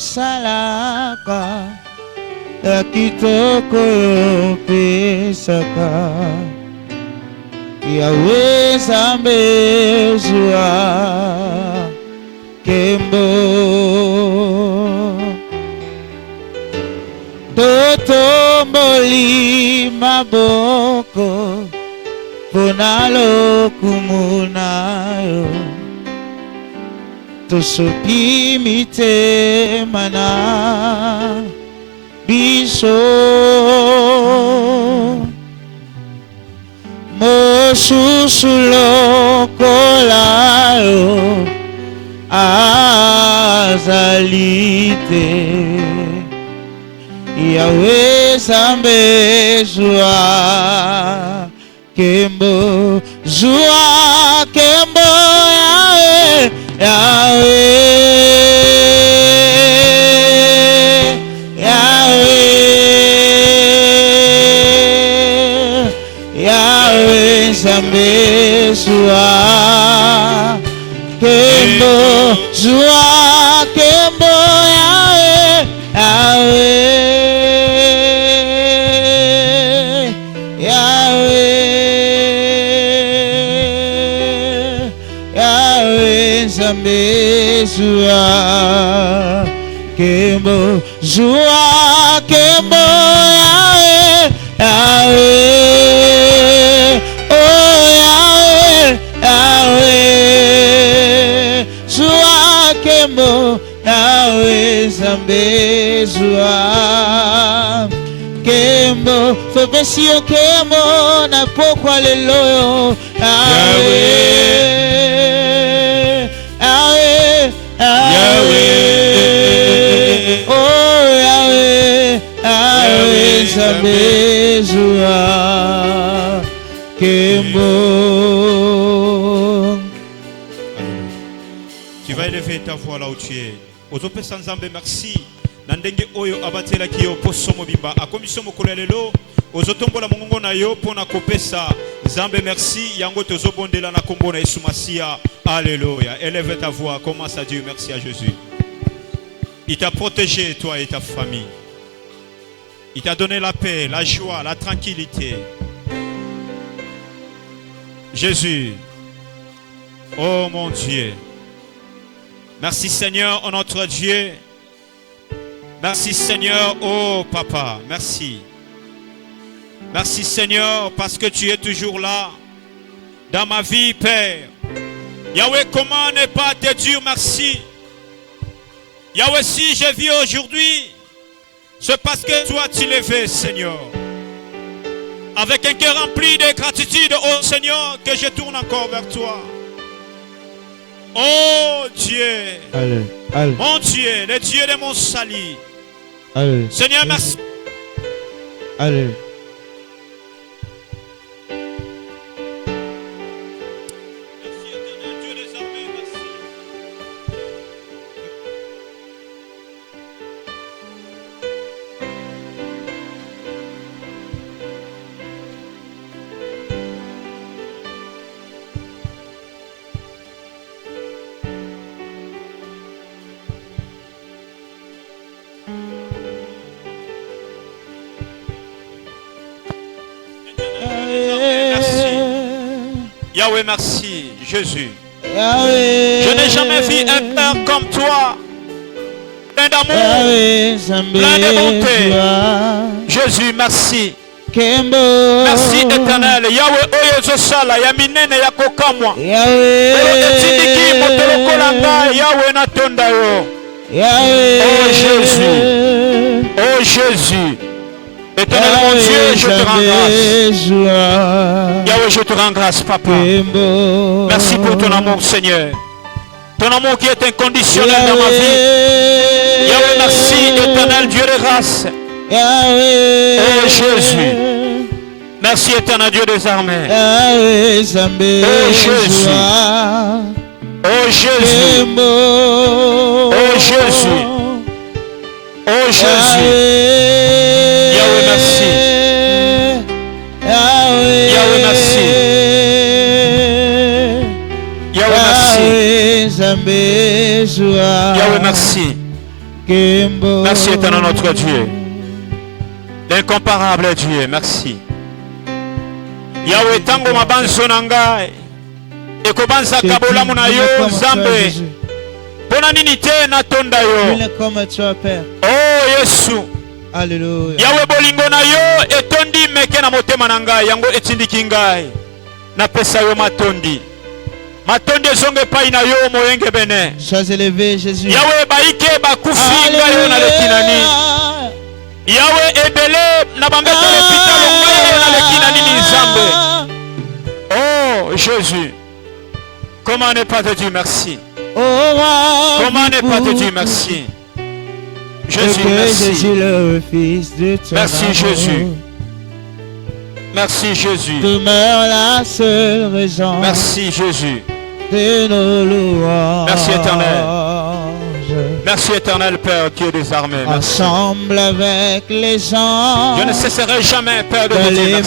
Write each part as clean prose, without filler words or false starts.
osalaka ya kitoko yo pesaka Yawe Nzambe zwa kembo totomboli maboko pona lokumu na yo tosopi mitema na biso mosusu lokola yo azali te Yawe Nzambe zwa kembo Yawe Yawe Nzambe zwa kembo Yawe Nzambe zwa kembo Yawe Nzambe zwa kembo febesio kembo na pokwa lelo Yawe Nzambe zwa kembo. Tu vas élever ta voix là où tu es. Ozope Nzambe merci. Nandenge oyo abatela kiyo poso mobimba. Akomiso mokolo lelo. Ozotombola mongongo na yo pona kopesa. Nzambe merci. Yango tozobondela na kombo na Yesu Masia. Alléluia. Élève ta voix. Commence à dire merci à Jésus. Il t'a protégé, toi et ta famille. Il t'a donné la paix, la joie, la tranquillité. Jésus. Oh mon Dieu. Merci Seigneur, oh notre Dieu. Merci Seigneur, oh Papa. Merci. Merci Seigneur, parce que tu es toujours là dans ma vie, Père. Yahweh, comment ne pas te dire merci? Yahweh, si je vis aujourd'hui, c'est parce que toi tu l'as fait, Seigneur. Avec un cœur rempli de gratitude, oh Seigneur, que je tourne encore vers toi. Oh Dieu, mon Dieu, le Dieu de mon salut. Seigneur, merci. Yahweh, merci, Jésus. Je n'ai jamais vu un Père comme toi, plein d'amour, plein de bonté. Jésus, merci. Merci éternel. Yahweh, oyo zosala ya minene ya kokamwa. Etindiki motolokolanga Yahweh natonda yo. Oh Jésus. Oh Jésus. Éternel mon Dieu, je te rends grâce. Yahweh, je te rends grâce, Papa. Merci pour ton amour, Seigneur. Ton amour qui est inconditionnel dans ma vie. Yahweh, merci, éternel Dieu de grâce. Oh Jésus. Merci, éternel Dieu des armées. Oh Jésus. Oh Jésus. Oh Jésus. Oh Jésus. Yahweh, merci. Yahweh, merci. Yahweh, merci. Yahweh, merci. Merci éternel notre Dieu. L'incomparable Dieu, merci. Yahweh tango mabanzo nangai. Ekobanza kabolamu na yo Nzambe. Pona nini te natonda yo. Oh Yesu. Alléluia. Yahweh bolingo na yo etondi meke na motema na ngai yango etindiki ngai. Na pesa yo matondi. Matondi zonge pai na yo moyenge bene. Sois élevé Jésus. Yahweh baike bakufi ngai yo na lekinani. Yahweh ebele na bambeto lepita ngai yo na lekinani ni Nzambe. Oh Jésus. Comment ne pas te dire merci? Comment ne pas te dire merci? Jésus, merci. Merci Jésus. Merci Jésus. Demeure la seule raison. Merci Jésus. De nos louanges. Merci éternel. Merci éternel Père Dieu des armées. Merci. Ensemble avec les anges. Je ne cesserai jamais Père de te dire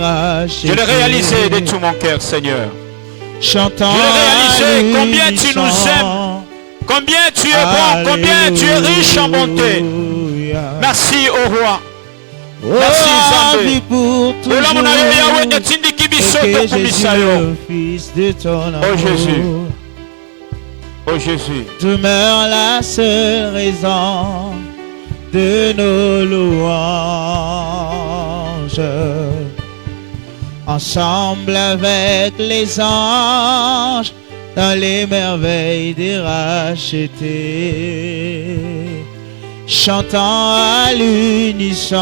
merci. Je l'ai réalisé de tout mon cœur Seigneur. Chantant. Je l'ai réalisé combien tu nous aimes. Combien tu es bon, combien tu es riche en bonté. Merci au roi. Merci Zambé. Oh Jésus. Oh Jésus. Demeure la seule raison de nos louanges. Ensemble avec les anges. Dans les merveilles des rachetés, chantant à l'unisson,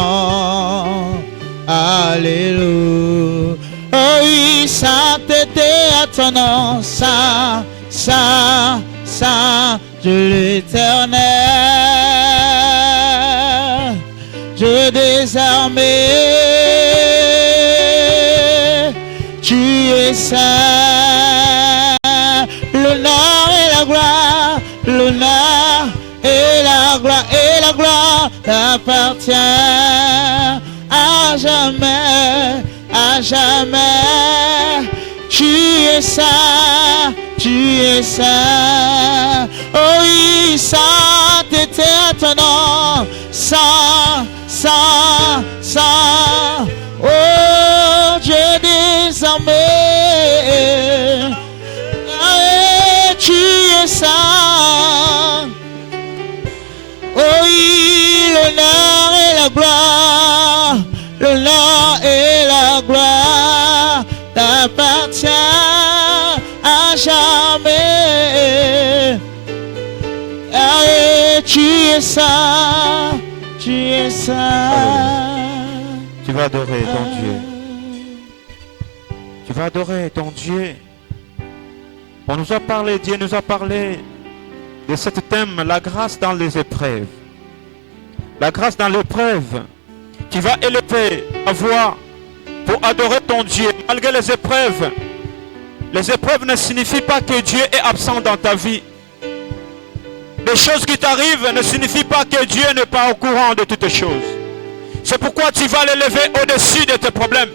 Alléluia. Oh oui, sainteté à ton nom, Saint, Saint, Saint, Dieu l'Éternel, Dieu des armées, tu es saint. L'honneur et la gloire, l'honneur et la gloire t'appartient à jamais, à jamais. Tu es saint, tu es saint. Oh oui, sainteté à ton nom, saint, saint, saint. Oh Dieu des armées. Tu es saint. Oh oui, l'honneur et la gloire, l'honneur et la gloire t'appartient à jamais. Ah, tu es saint, tu es saint. Tu vas adorer ton Dieu. Tu vas adorer ton Dieu. On nous a parlé, Dieu nous a parlé de ce thème, la grâce dans les épreuves. La grâce dans l'épreuve. Tu vas élever ta voix pour adorer ton Dieu malgré les épreuves. Les épreuves ne signifient pas que Dieu est absent dans ta vie. Les choses qui t'arrivent ne signifient pas que Dieu n'est pas au courant de toutes choses. C'est pourquoi tu vas l'élever au-dessus de tes problèmes.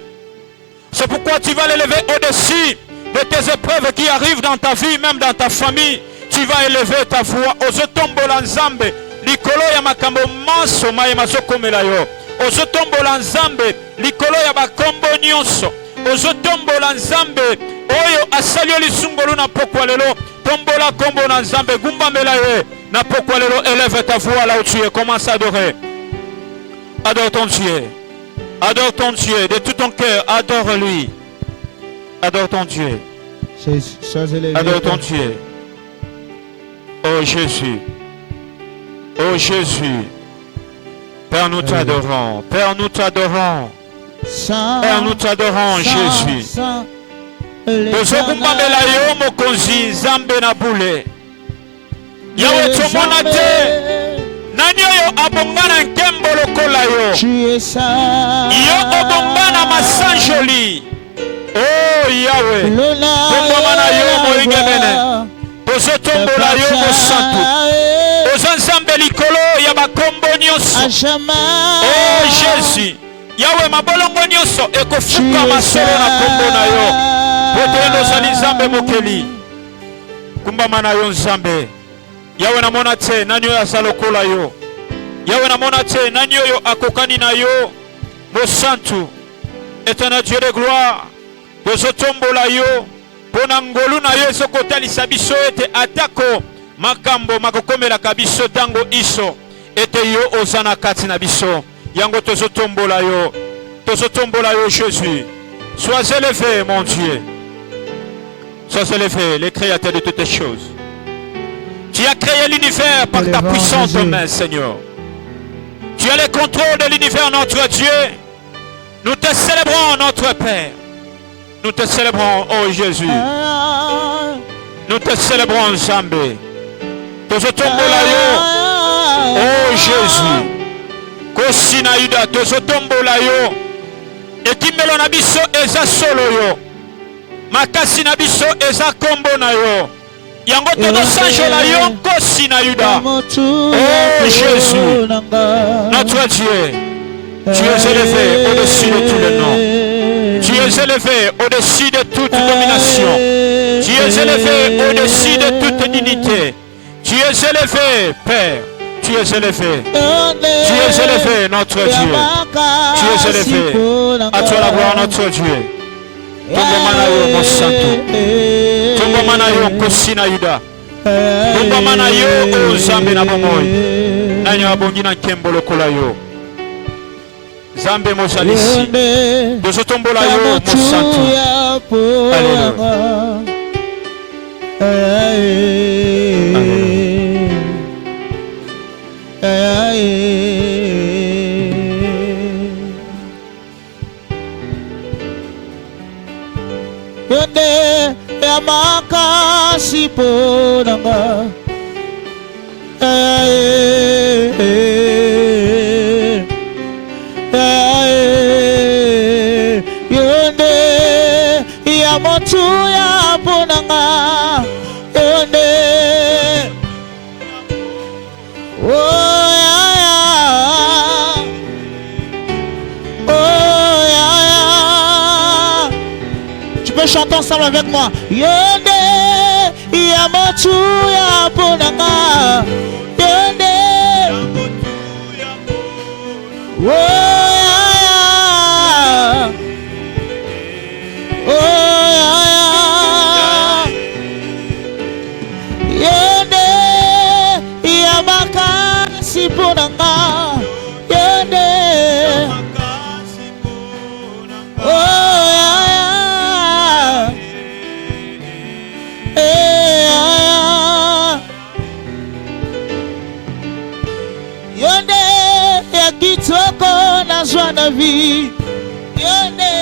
C'est pourquoi tu vas l'élever au-dessus de tes épreuves qui arrivent dans ta vie, même dans ta famille. Tu vas élever ta voix. Ozotombola Nzambe, likolo ya makambo manso maye mazokomela yo. Ozotombola Nzambe, likolo ya bakombo nyonso. Ozotombola Nzambe, oyo asalio lisungolu na pokwa lelo. Tombola kombo na Nzambe, gumbamela ye. Na pokwa lelo, élève ta voix là où tu es. Commence à adorer. Adore ton Dieu. Adore ton Dieu de tout ton cœur. Adore-lui. Adore ton Dieu. Adore ton Dieu. Oh Jésus. Oh Jésus. Père, nous t'adorons. Père, nous t'adorons. Père, nous t'adorons, Jésus. Tozokumbamela yo mokonzi Nzambe na bule. Yawe tomona te. Nani oyo abongana nkembo lokola yo. Yo obongana masanjoli. Oh Yahweh, tombamana yo molinge bene, tozotombola yo mosantu, ozanzambe likolo ya bakombo nyonso. Oh Jésus, Yahweh mabolongo nyonso ekofuka masolo na kombo na yo. Pote ozali Nzambe mokeli, kumbamana yo Nzambe, Yawe namona te nani oyo aza lokola yo. Yawe namona te nani oyo akokani na yo. Mosantu, éternel Dieu de gloire, tozotombola yo pona ngolu na yo ezokotalisa biso ete atako makambo makokomelaka biso tango iso ete yo oza na kati na biso. Yango tozotombola yo Jésus. Sois élevé mon Dieu. Sois élevé, le créateur de toutes les choses. Tu as créé l'univers par ta puissante main, Seigneur. Tu as le contrôle de l'univers, notre Dieu. Nous te célébrons, notre Père. Nous te célébrons, oh Jésus. Nous te célébrons, Zambé. Tozotombola yo, oh Jésus. Kosina yuda, tozotombola yo. Ekimelo na biso eza solo yo. Makasi na biso eza kombo na yo. Yango tozosanjola yo kosina yuda. Oh Jésus, notre Dieu. Tu es élevé au-dessus de tous les noms. Tu es élevé au-dessus de toute domination. Tu es élevé au-dessus de toute dignité. Tu es élevé, Père. Tu es élevé. Tu es élevé, notre Dieu. Tu es élevé. À toi la gloire, notre Dieu. Tombo manayo mosanto. Tombo manayo kosina yuda. Tombo manayo ozambe na bomoy. Nanya abongi na nkembo lokola yo. Zambe mosalisi. Tozotombola yo mosantu. Alléluia. Yonde ya makasi ponanga. Motu ya ponanga yonde oh ya tu peux chanter ensemble avec moi yonde ya motu ya ponanga yonde oh na vie yonde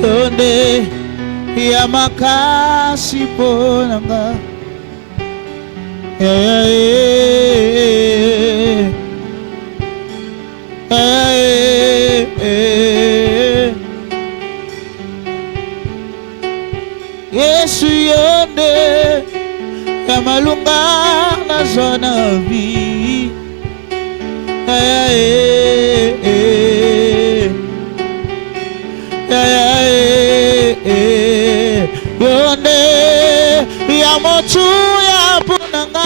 yonde ya makasi ponanga Yesu yonde ya malunga na zona vi yonde ya motu ya ponanga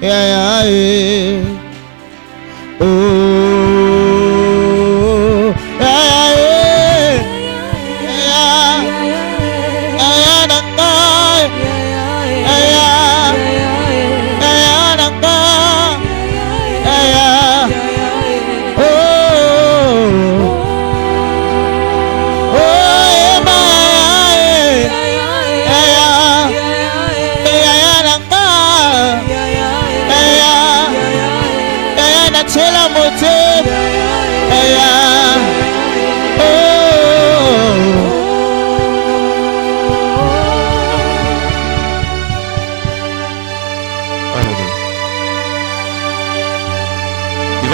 yeah, yeah. Oh.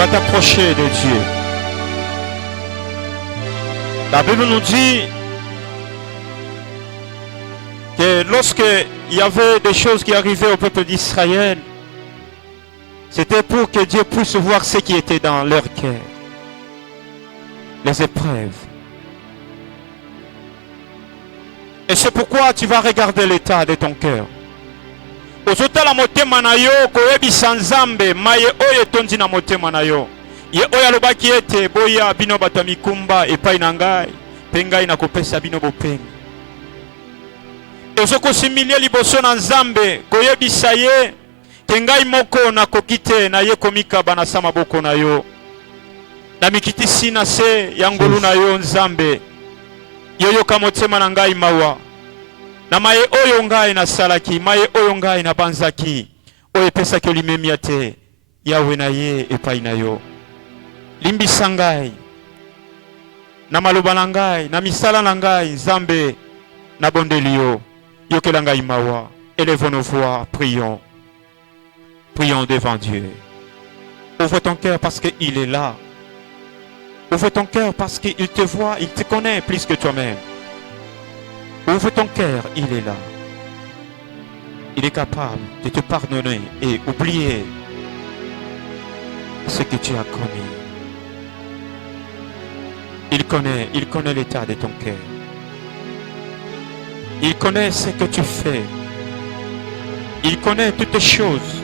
T'approcher de Dieu. La Bible nous dit que lorsque il y avait des choses qui arrivaient au peuple d'Israël, c'était pour que Dieu puisse voir ce qui était dans leur cœur, les épreuves. Et c'est pourquoi tu vas regarder l'état de ton cœur. Ozotala motema na yo koyebisa Nzambe maye oyo etondi na motema na yo. Ye oyo alobaki ete boya bino bato mikumba epai na ngai mpe ngai nakopesa bino bopengi. Ozokosimilia liboso na Nzambe koyebisa ye ke ngai moko nakoki te na ye komikaba na sa maboko na yo. Na mikitisi na se ya ngolu na yo Nzambe. Yoyoka motema na ngai mawa. Na maye oyo ngai na salaki, maye oyo ngai na banzaki, oyo pesaki olimemia te, yawe na ye epai na yo. Limbisa ngai, na maloba na ngai, na misala na ngai, Nzambe, na bondeli yo, yokela ngai mawa. Élevons nos voix, prions. Prions devant Dieu. Ouvre ton cœur parce qu'il est là. Ouvre ton cœur parce qu'il te voit, il te connaît plus que toi-même. Ouvre ton cœur, il est là. Il est capable de te pardonner et oublier ce que tu as commis. Il connaît l'état de ton cœur. Il connaît ce que tu fais. Il connaît toutes les choses.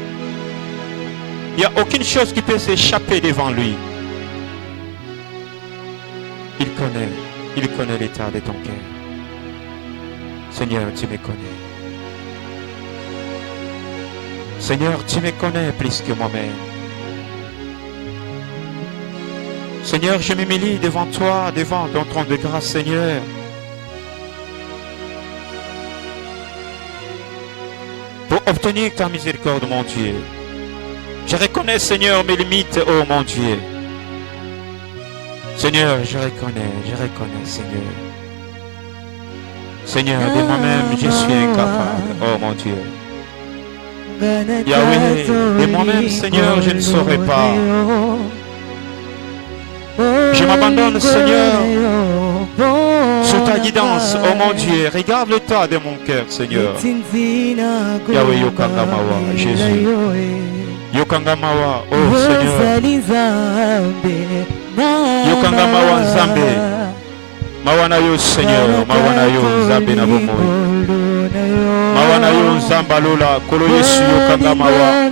Il n'y a aucune chose qui peut s'échapper devant lui. Il connaît l'état de ton cœur. Seigneur, tu me connais. Seigneur, tu me connais plus que moi-même. Seigneur, je m'humilie devant toi, devant ton trône de grâce, Seigneur. Pour obtenir ta miséricorde, mon Dieu. Je reconnais, Seigneur, mes limites, oh mon Dieu. Seigneur, je reconnais, Seigneur. Seigneur, de moi-même, je suis incapable, oh mon Dieu. Yahweh, de moi-même, Seigneur, je ne saurais pas. Je m'abandonne, Seigneur, sous ta guidance, oh mon Dieu. Regarde le tas de mon cœur, Seigneur. Yahweh, Yokangamawa, Jésus. Yokangamawa, oh Seigneur. Yokangamawa, Nzambe. Mawana yo Seigneur, mawana yo Nzambe na bomoi. Mawana yo Nzamba lola, kolo Yesu yokanga mawa.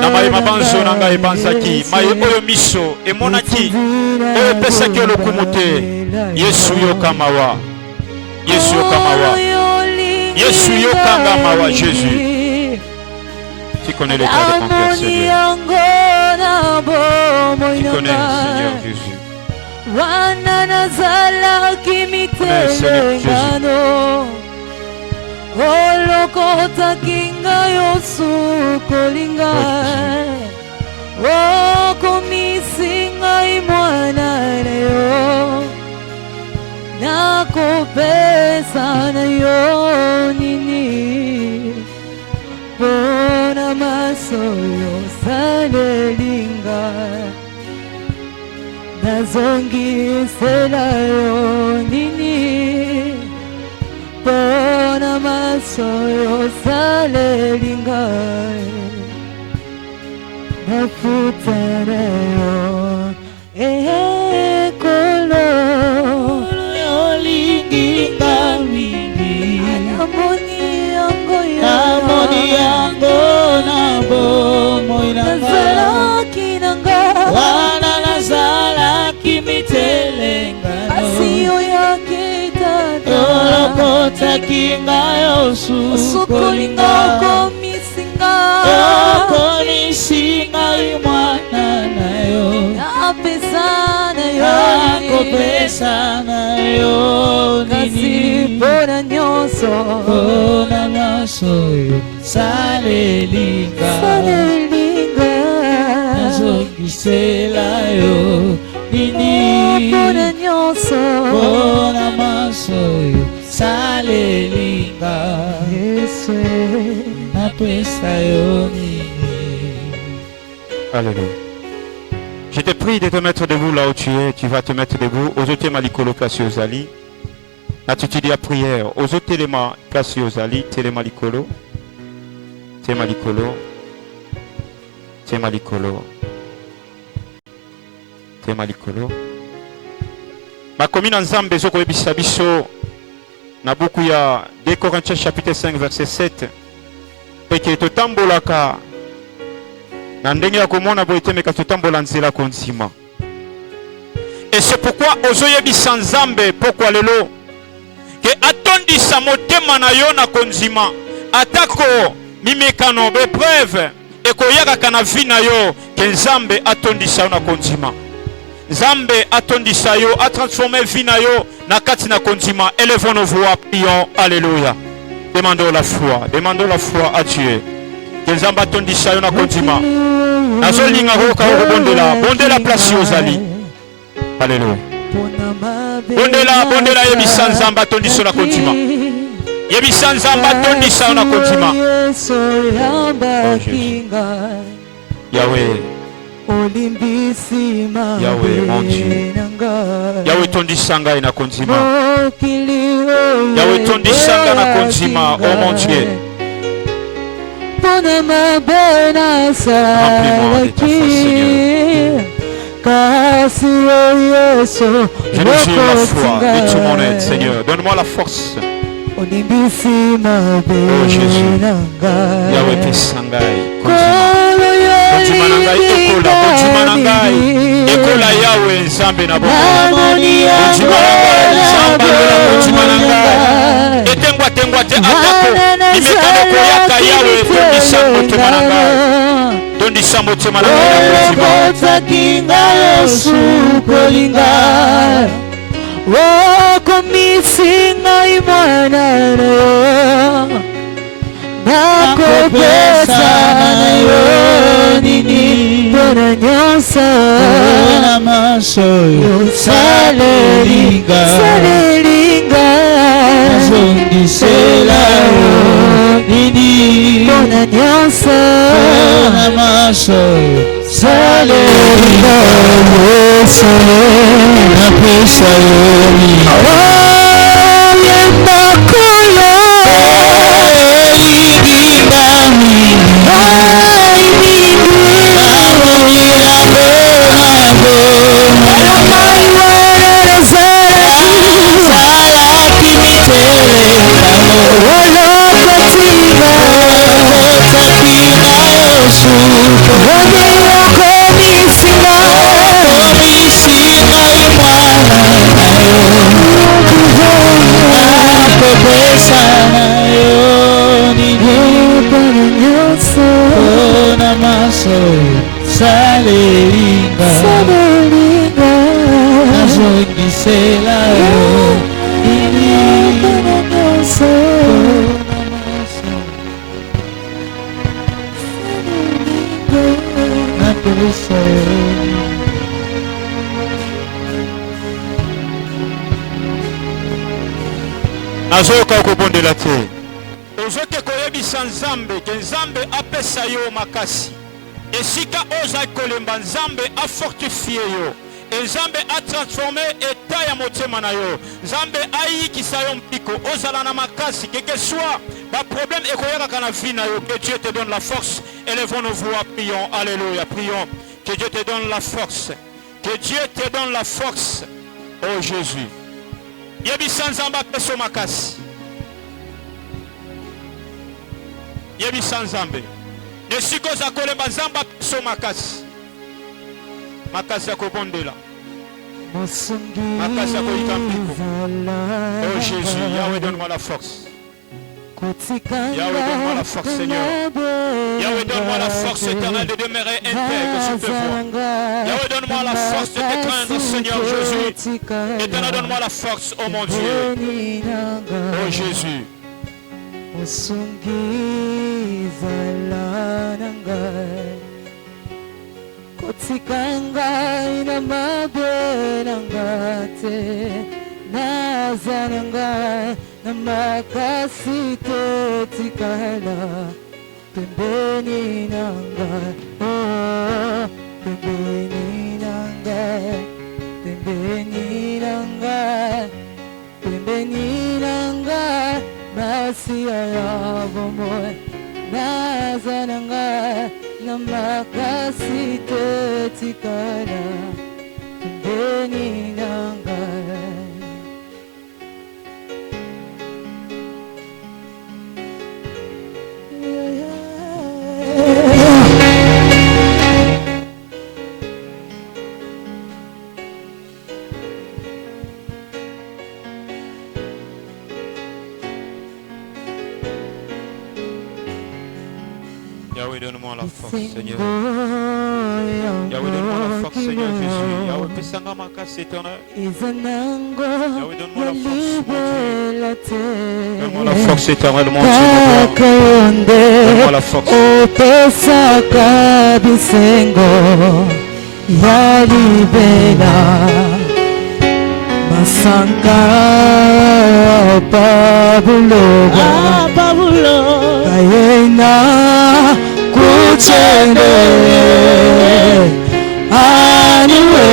Na maye mabanzo na ngai banzaki, maye oyo miso emonaki, oyo pesaki lokumute. Yesu yokamawa. Yesu yokamawa. Yesu yokanga mawa, Jésus. Tu connais l'état de ton cœur, Seigneur. Tu connais, Seigneur Jésus. Wananazala kimitengano olokota kinga yosu kolinga okomisinga imwana nayo nakopesa nayo nini bona masoyo salelinga nazongi selayo nini bona masoyo salelinga naputanayo ekolo Olinginga wingi amoni yango Amoni yango na Okomisinga yosu Sukolinga okomisinga Okonisinga imwana nayo Apesa na yo Akopesa na yo Kasi pona nyonso Pona nyonso yo Salelinga Salelinga Nazongisela yo Nini Pona nyonso Pona nyonso yo Salelinga Yesu Napesa yo nini. Alléluia. Je te prie de te mettre debout là où tu es. Tu vas te mettre debout. Aux autres malikolo place aux ali. Attitude à prière. Aux autres téléma place aux ali. Téléma likolo. Téléma likolo. Téléma likolo. Téléma likolo. Ma commune ensemble zoko ebisa biso. Na buku ya 2 Corinthiens chapitre 5 verset 7. Peke totambolaka. Na ndenge ya komona boetemeka totambola nzela konsima. Et c'est pourquoi ozoyebisa Nzambe pourquoi lelo ke atondisa motema na yo na konzima atako mimekano be preuve ekoyaka kana vi na yo ke Nzambe atondisa yo na konzima. Nzambe atondisa yo a transformé vi na yo na kati na konzima. Élevons nos voix, prions, alléluia. Demandons la foi à Dieu. Que Nzambe atondisa yo na konzima. Nazolinga roka bondela, bondela place ozali. Alléluia. Bondela yebisa Nzambe atondisa na konzima. Yebisa Nzambe atondisa na konzima. Yahweh. Yahweh, mon Dieu. Yahweh tondisanga na konzima. Yahweh tondisanga na konzima, oh mon Dieu. Remplis-moi de ta force, Seigneur. Je désire la foi de tout mon aide, Seigneur. Donne-moi la force. Oh Jésus. Yahweh Pesangai. Konzima nangai ekola. Konzima nangai ekola Yahweh Nzambe na bongo. Konzima nangai Nzambe na konzima nangai. Etengwa te atako. Imekano koyaka Yahweh tondisa motema nangai. Tondisa motema nangai na konzima. Kinga yosu kolinga Okomisinga imwana nayo Nakopesa na yo nini Pona nyonso Pona maso yo Salelinga Nazongisela yo nini Pona nyonso Pona maso yo Salelinga Yesu Napesa yo nini Yenda kulo Iginga mimi Salelinga Nazongisela yo Napesa yo Nazoyoka okobondela te. Ozoke koyebisa Nzambe ke Nzambe apesa yo makasi. Esika oza kolemba Nzambe a fortifié yo. Nzambe a transformé état ya motema na yo. Nzambe a yikisa yo mpiko ozala na makasi que soit ba problème ekoyaka na vie na yo. Que Dieu te donne la force. Élevons nos voix, prions. Alléluia, prions. Que Dieu te donne la force. Que Dieu te donne la force. Oh Jésus. Yebisa Nzambe apeso makasi. Yebisa Nzambe. Nesiko za kolemba Nzambe apeso makasi. Makasi ya kobondela. Makasi ya koyika mpiko. Oh Jésus, Yahweh donne-moi la force. Yahweh, donne-moi la force, Seigneur. Yahweh, donne-moi la force éternelle de demeurer intègre sur tes voies. Yahweh, donne-moi la force de te craindre, Seigneur Jésus. Éternel, donne-moi la force, oh mon Dieu. Oh Jésus. Namakasite tikala pembeni nangai, oh pembeni nangai, pembeni nangai, pembeni nangai, masia ya bomoy nazananga, namakasite tikala pembeni nangai. Yahweh, donne-moi la force, Seigneur. Yahweh, donne-moi la force, Seigneur Jésus. Yahweh, pesanga makas éternel. Yahweh, donne-moi la force, mon Dieu. Donne-moi la force éternelle, mon Dieu. Donne-moi la force. Pesaka bisengo ya libela masanka pabuloga kayena kuchende aniwe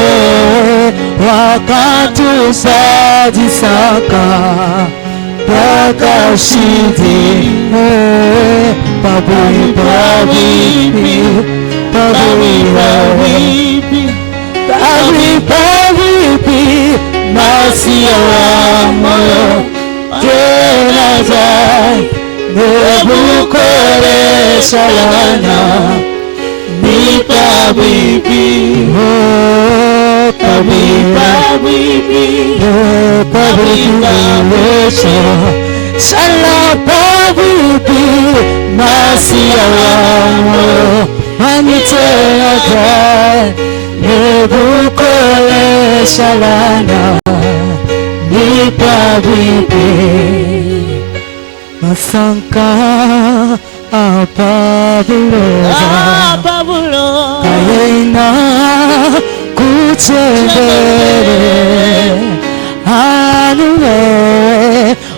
wakatu sadisaka bakashidi Pabi, Pabi, Pabi, Pabi, Pabi, Pabi, Masia moyo, Jenazai, Nebukore Salana, Mi Pabi, Pabi, Pabi, Pabi, Pabi, Shala Pabi, Masia Wamo, Manitera, Nebukole Shalana, Ni Pabi, Masanka, Apabulo, Kayena, Kuchende, Anuwe,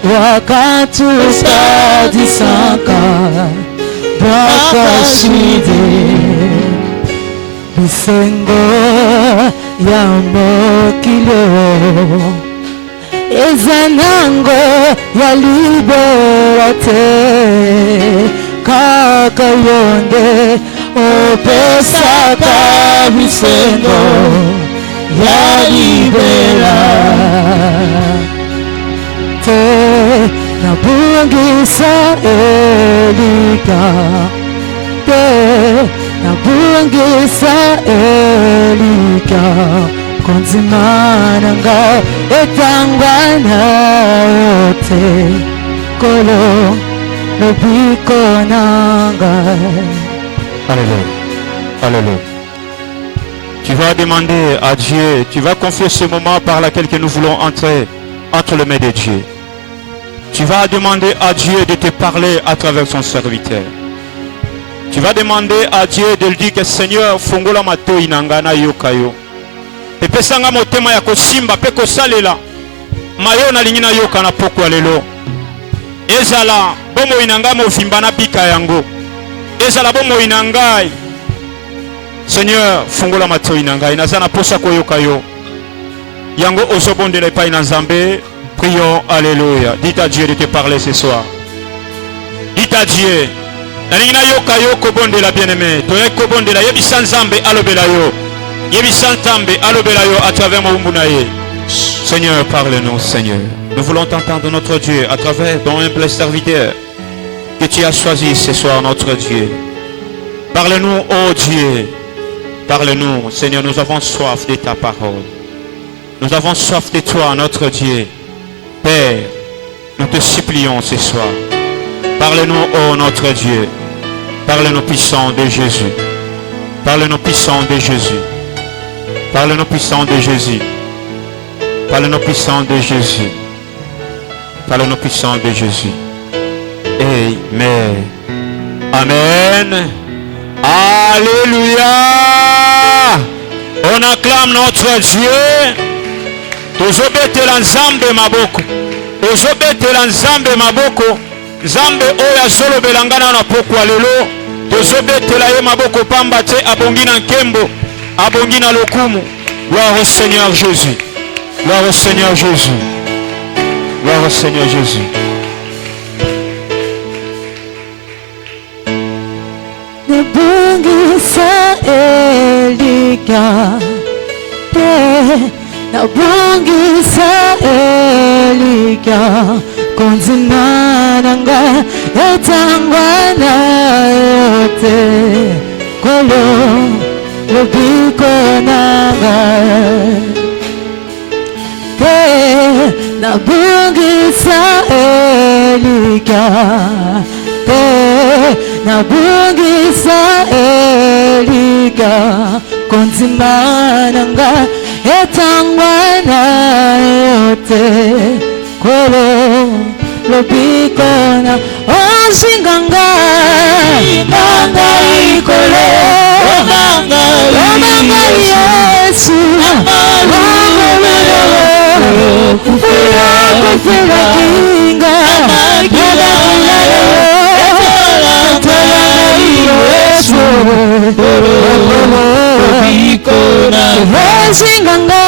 wakatu sadisaka bakashide bisengo ya mokilo ezanango ya liberate kakayonde opesaka bisengo ya libera Nabungisa Elika Nabungisa Elika Konzimananga etangwana yote Kolo Lobiko nanga. Alléluia. Alléluia. Tu vas demander à Dieu, tu vas confier ce moment par lequel que nous voulons entrer entre les mains de Dieu. Tu vas demander à Dieu de te parler à travers son serviteur. Tu vas demander à Dieu de lui dire que Seigneur, fongola mato inangana yokayo. Pepe sanga motema ya kosimba pe kosalela. Mayo na lingina yoka na pokwa lelo. Ezala bomo inanga mo fimbana pika yango. Ezala bomo inangai. Seigneur, fongola mato inangai nazana posa ko yokayo. Yango ozobondela pa inazambe. Prions, alléluia. Dites à Dieu de te parler ce soir. Dites à Dieu. Nalingina yoka yo kobonde la bien-aimé. Toye kobonde la yebisan zambe alobela yo. Yebisan tambe alobela yo à travers mon mbunaye. Seigneur, parle-nous, Seigneur. Nous voulons t'entendre, notre Dieu, à travers ton humble serviteur que tu as choisi ce soir, notre Dieu. Parle-nous, oh Dieu. Parle-nous, Seigneur, nous avons soif de ta parole. Nous avons soif de toi, notre Dieu. Père, nous te supplions ce soir. Parle-nous, ô notre Dieu. Parle-nous puissant de Jésus. Parle-nous puissant de Jésus. Parle-nous puissant de Jésus. Parle-nous puissant de Jésus. Parle-nous puissant de Jésus. Amen. Amen. Alléluia. On acclame notre Dieu. Tozobetela nzambe maboko. Tozobetela nzambe maboko. Nzambe oyo azolobela ngana na pokwa lelo. Tozobetela ye maboko pamba te abongi na nkembo, abongi na lokumu. Gloire au Seigneur Jésus. Gloire au Seigneur Jésus. Gloire au Seigneur Jésus. Nabungisa Elika, nabungisa Elika, konzinananga etangwana yote, kolo lobiko nanga. Nabungisa Elika, nabungisa Elika, konzimananga etangwana yote, kolo lobikona onzinganga nganga ikolo nganga Yesu kufira kinga Zinganga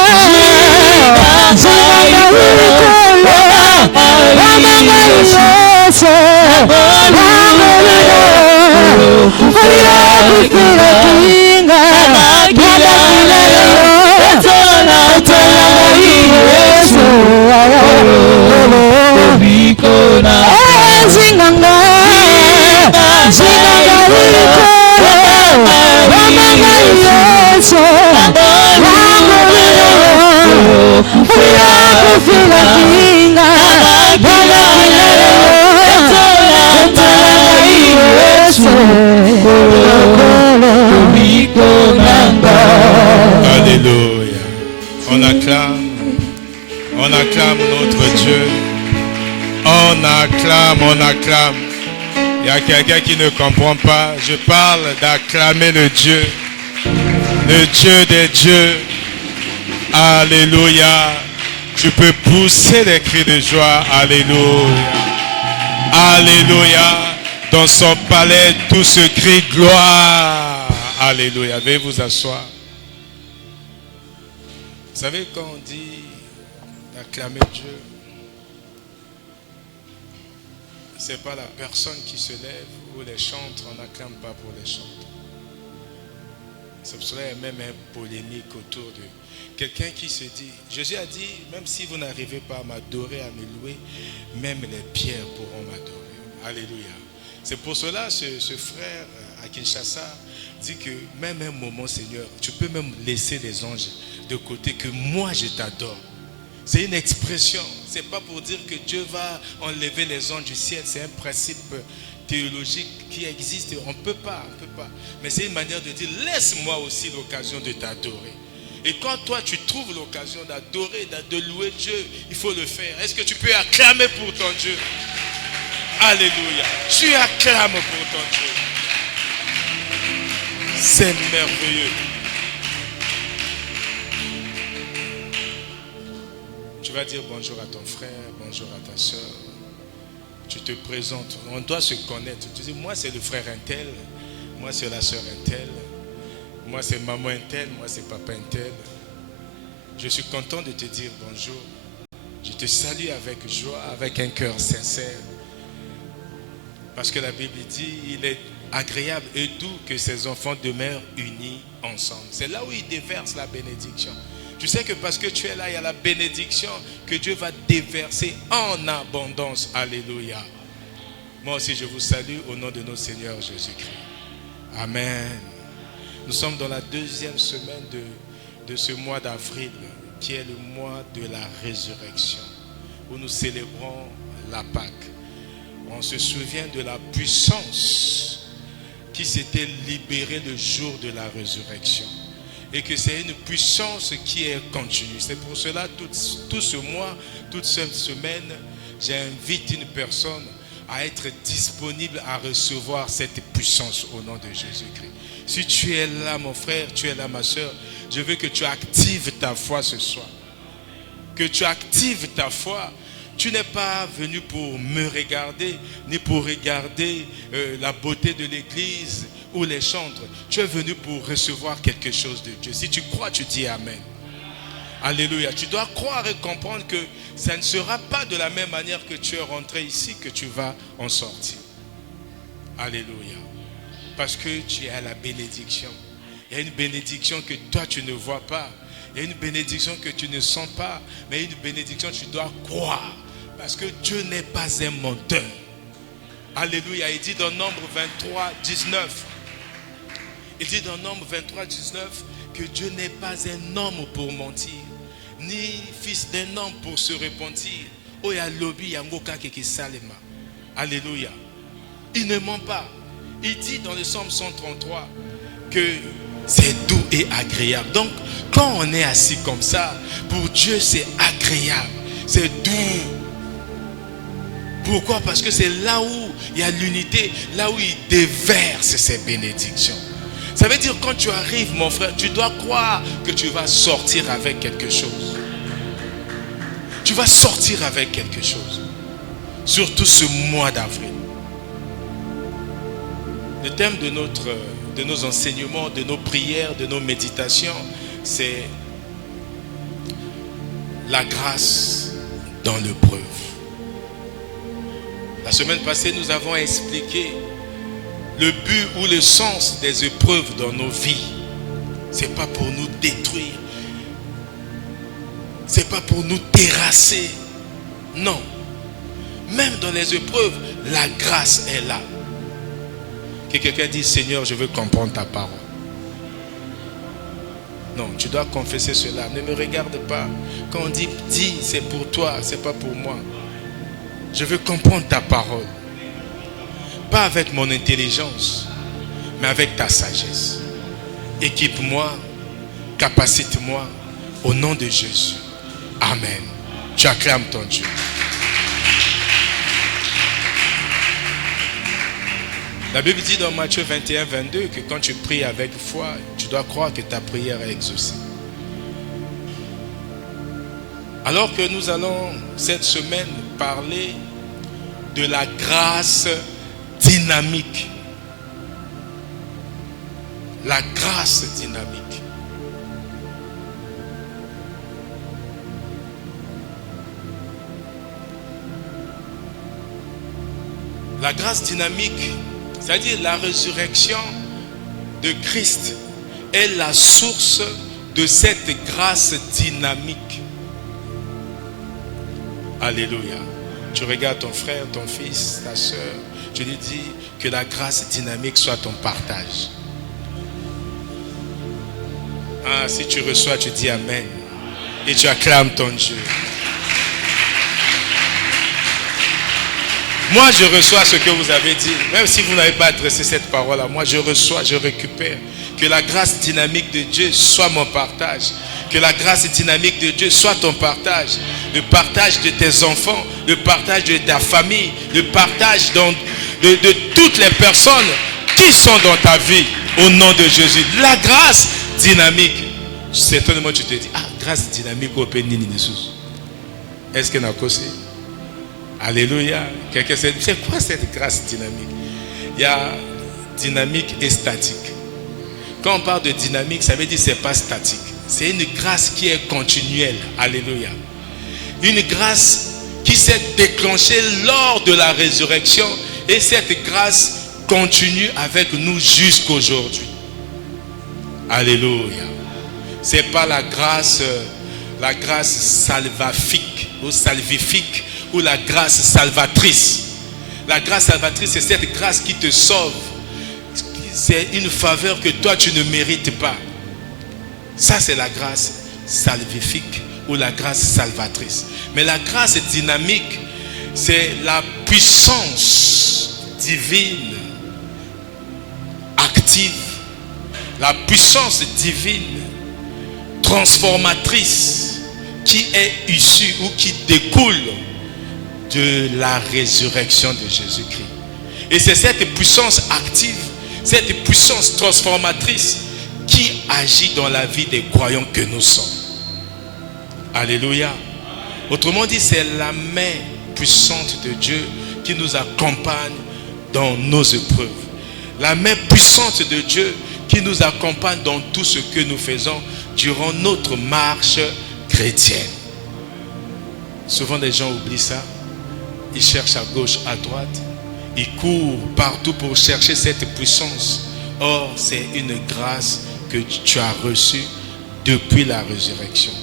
Alléluia. On acclame notre Dieu. On acclame. Il y a quelqu'un qui ne comprend pas. Je parle d'acclamer le Dieu des dieux. Alléluia. Tu peux pousser des cris de joie. Alléluia. Alléluia. Dans son palais, tout se crie gloire. Alléluia. Veuillez vous asseoir. Vous savez, quand on dit d'acclamer Dieu, ce n'est pas la personne qui se lève ou les chantres, on n'acclame pas pour les chantres. C'est pour cela qu'il y a même une polémique autour de quelqu'un qui se dit, Jésus a dit, même si vous n'arrivez pas à m'adorer, à me louer, même les pierres pourront m'adorer. Alléluia. C'est pour cela ce frère à Kinshasa dit que même un moment, Seigneur, tu peux même laisser les anges de côté, que moi je t'adore. C'est une expression. Ce n'est pas pour dire que Dieu va enlever les anges du ciel. C'est un principe théologique qui existe. On ne peut pas. Mais c'est une manière de dire, laisse-moi aussi l'occasion de t'adorer. Et quand toi tu trouves l'occasion d'adorer, de louer Dieu, il faut le faire. Est-ce que tu peux acclamer pour ton Dieu? Alléluia. Tu acclames pour ton Dieu. C'est merveilleux. Tu vas dire bonjour à ton frère, bonjour à ta soeur. Tu te présentes. On doit se connaître. Tu dis, moi c'est le frère Intel, moi c'est la soeur Intel, moi c'est maman Intel, moi c'est papa Intel. Je suis content de te dire bonjour. Je te salue avec joie, avec un cœur sincère. Parce que la Bible dit, il est agréable et doux que ses enfants demeurent unis ensemble. C'est là où il déverse la bénédiction. Tu sais que parce que tu es là, il y a la bénédiction que Dieu va déverser en abondance. Alléluia. Moi aussi, je vous salue au nom de notre Seigneur Jésus-Christ. Amen. Nous sommes dans la deuxième semaine de ce mois d'avril, qui est le mois de la résurrection, où nous célébrons la Pâque. on se souvient de la puissance qui s'était libérée le jour de la résurrection. Et que c'est une puissance qui est continue. C'est pour cela, tout ce mois, toute cette semaine, j'invite une personne à être disponible à recevoir cette puissance au nom de Jésus-Christ. Si tu es là, mon frère, tu es là, ma soeur, je veux que tu actives ta foi ce soir. Que tu actives ta foi. Tu n'es pas venu pour me regarder, ni pour regarder la beauté de l'église ou les chantres. Tu es venu pour recevoir quelque chose de Dieu. Si tu crois, tu dis Amen. Alléluia. Tu dois croire et comprendre que ça ne sera pas de la même manière que tu es rentré ici que tu vas en sortir. Alléluia. Parce que tu as la bénédiction. Il y a une bénédiction que toi tu ne vois pas. Il y a une bénédiction que tu ne sens pas. Mais une bénédiction tu dois croire. Parce que Dieu n'est pas un menteur. Alléluia. Il dit dans Nombre 23, 19. Il dit dans Nombre 23, 19 que Dieu n'est pas un homme pour mentir, ni fils d'un homme pour se repentir. Oh, ya lobby, ya ngoka keke salema. Alléluia. Il ne ment pas. Il dit dans le Psaume 133 que c'est doux et agréable. Donc, quand on est assis comme ça, pour Dieu, c'est agréable. C'est doux. Pourquoi? Parce que c'est là où il y a l'unité, là où il déverse ses bénédictions. Ça veut dire quand tu arrives, mon frère, tu dois croire que tu vas sortir avec quelque chose. Tu vas sortir avec quelque chose. Surtout ce mois d'avril. Le thème de nos enseignements, de nos prières, de nos méditations, c'est la grâce dans l'épreuve. La semaine passée, nous avons expliqué le but ou le sens des épreuves dans nos vies. Ce n'est pas pour nous détruire. Ce n'est pas pour nous terrasser. Non. Même dans les épreuves, la grâce est là. Que quelqu'un dise, Seigneur, je veux comprendre ta parole. Non, tu dois confesser cela. Ne me regarde pas. Quand on dit, dis, c'est pour toi, c'est pas pour moi. Je veux comprendre ta parole. Pas avec mon intelligence, mais avec ta sagesse. Équipe-moi, capacite-moi, au nom de Jésus. Amen. Tu acclames ton Dieu. La Bible dit dans Matthieu 21, 22 que quand tu pries avec foi, tu dois croire que ta prière est exaucée. Alors que nous allons cette semaine parler de la grâce dynamique. La grâce dynamique. La grâce dynamique, c'est-à-dire la résurrection de Christ est la source de cette grâce dynamique. Alléluia. Tu regardes ton frère, ton fils, ta soeur, tu lui dis que la grâce dynamique soit ton partage. Ah, si tu reçois, tu dis Amen. Et tu acclames ton Dieu. Moi, je reçois ce que vous avez dit. Même si vous n'avez pas adressé cette parole à moi, je reçois, je récupère. Que la grâce dynamique de Dieu soit mon partage. Que la grâce dynamique de Dieu soit ton partage. Le partage de tes enfants, le partage de ta famille, le partage de toutes les personnes qui sont dans ta vie. Au nom de Jésus. La grâce dynamique. Certainement, tu te dis, ah, grâce dynamique au Pénin. Est-ce qu'il y en a aussi? Alléluia. Quelqu'un sait, c'est quoi cette grâce dynamique? Il y a dynamique et statique. Quand on parle de dynamique, ça veut dire que ce n'est pas statique. C'est une grâce qui est continuelle. Alléluia. Une grâce qui s'est déclenchée lors de la résurrection. Et cette grâce continue avec nous jusqu'aujourd'hui. Alléluia. Ce n'est pas la grâce salvifique ou salvifique ou la grâce salvatrice. La grâce salvatrice, c'est cette grâce qui te sauve. C'est une faveur que toi tu ne mérites pas. Ça, c'est la grâce salvifique ou la grâce salvatrice. Mais la grâce dynamique, c'est la puissance divine active, la puissance divine transformatrice qui est issue ou qui découle de la résurrection de Jésus-Christ. Et c'est cette puissance active, cette puissance transformatrice qui agit dans la vie des croyants que nous sommes. Alléluia. Autrement dit, c'est la main puissante de Dieu qui nous accompagne dans nos épreuves. La main puissante de Dieu qui nous accompagne dans tout ce que nous faisons durant notre marche chrétienne. Souvent les gens oublient ça. Ils cherchent à gauche, à droite. Ils courent partout pour chercher cette puissance. Or, c'est une grâce que tu as reçue depuis la résurrection.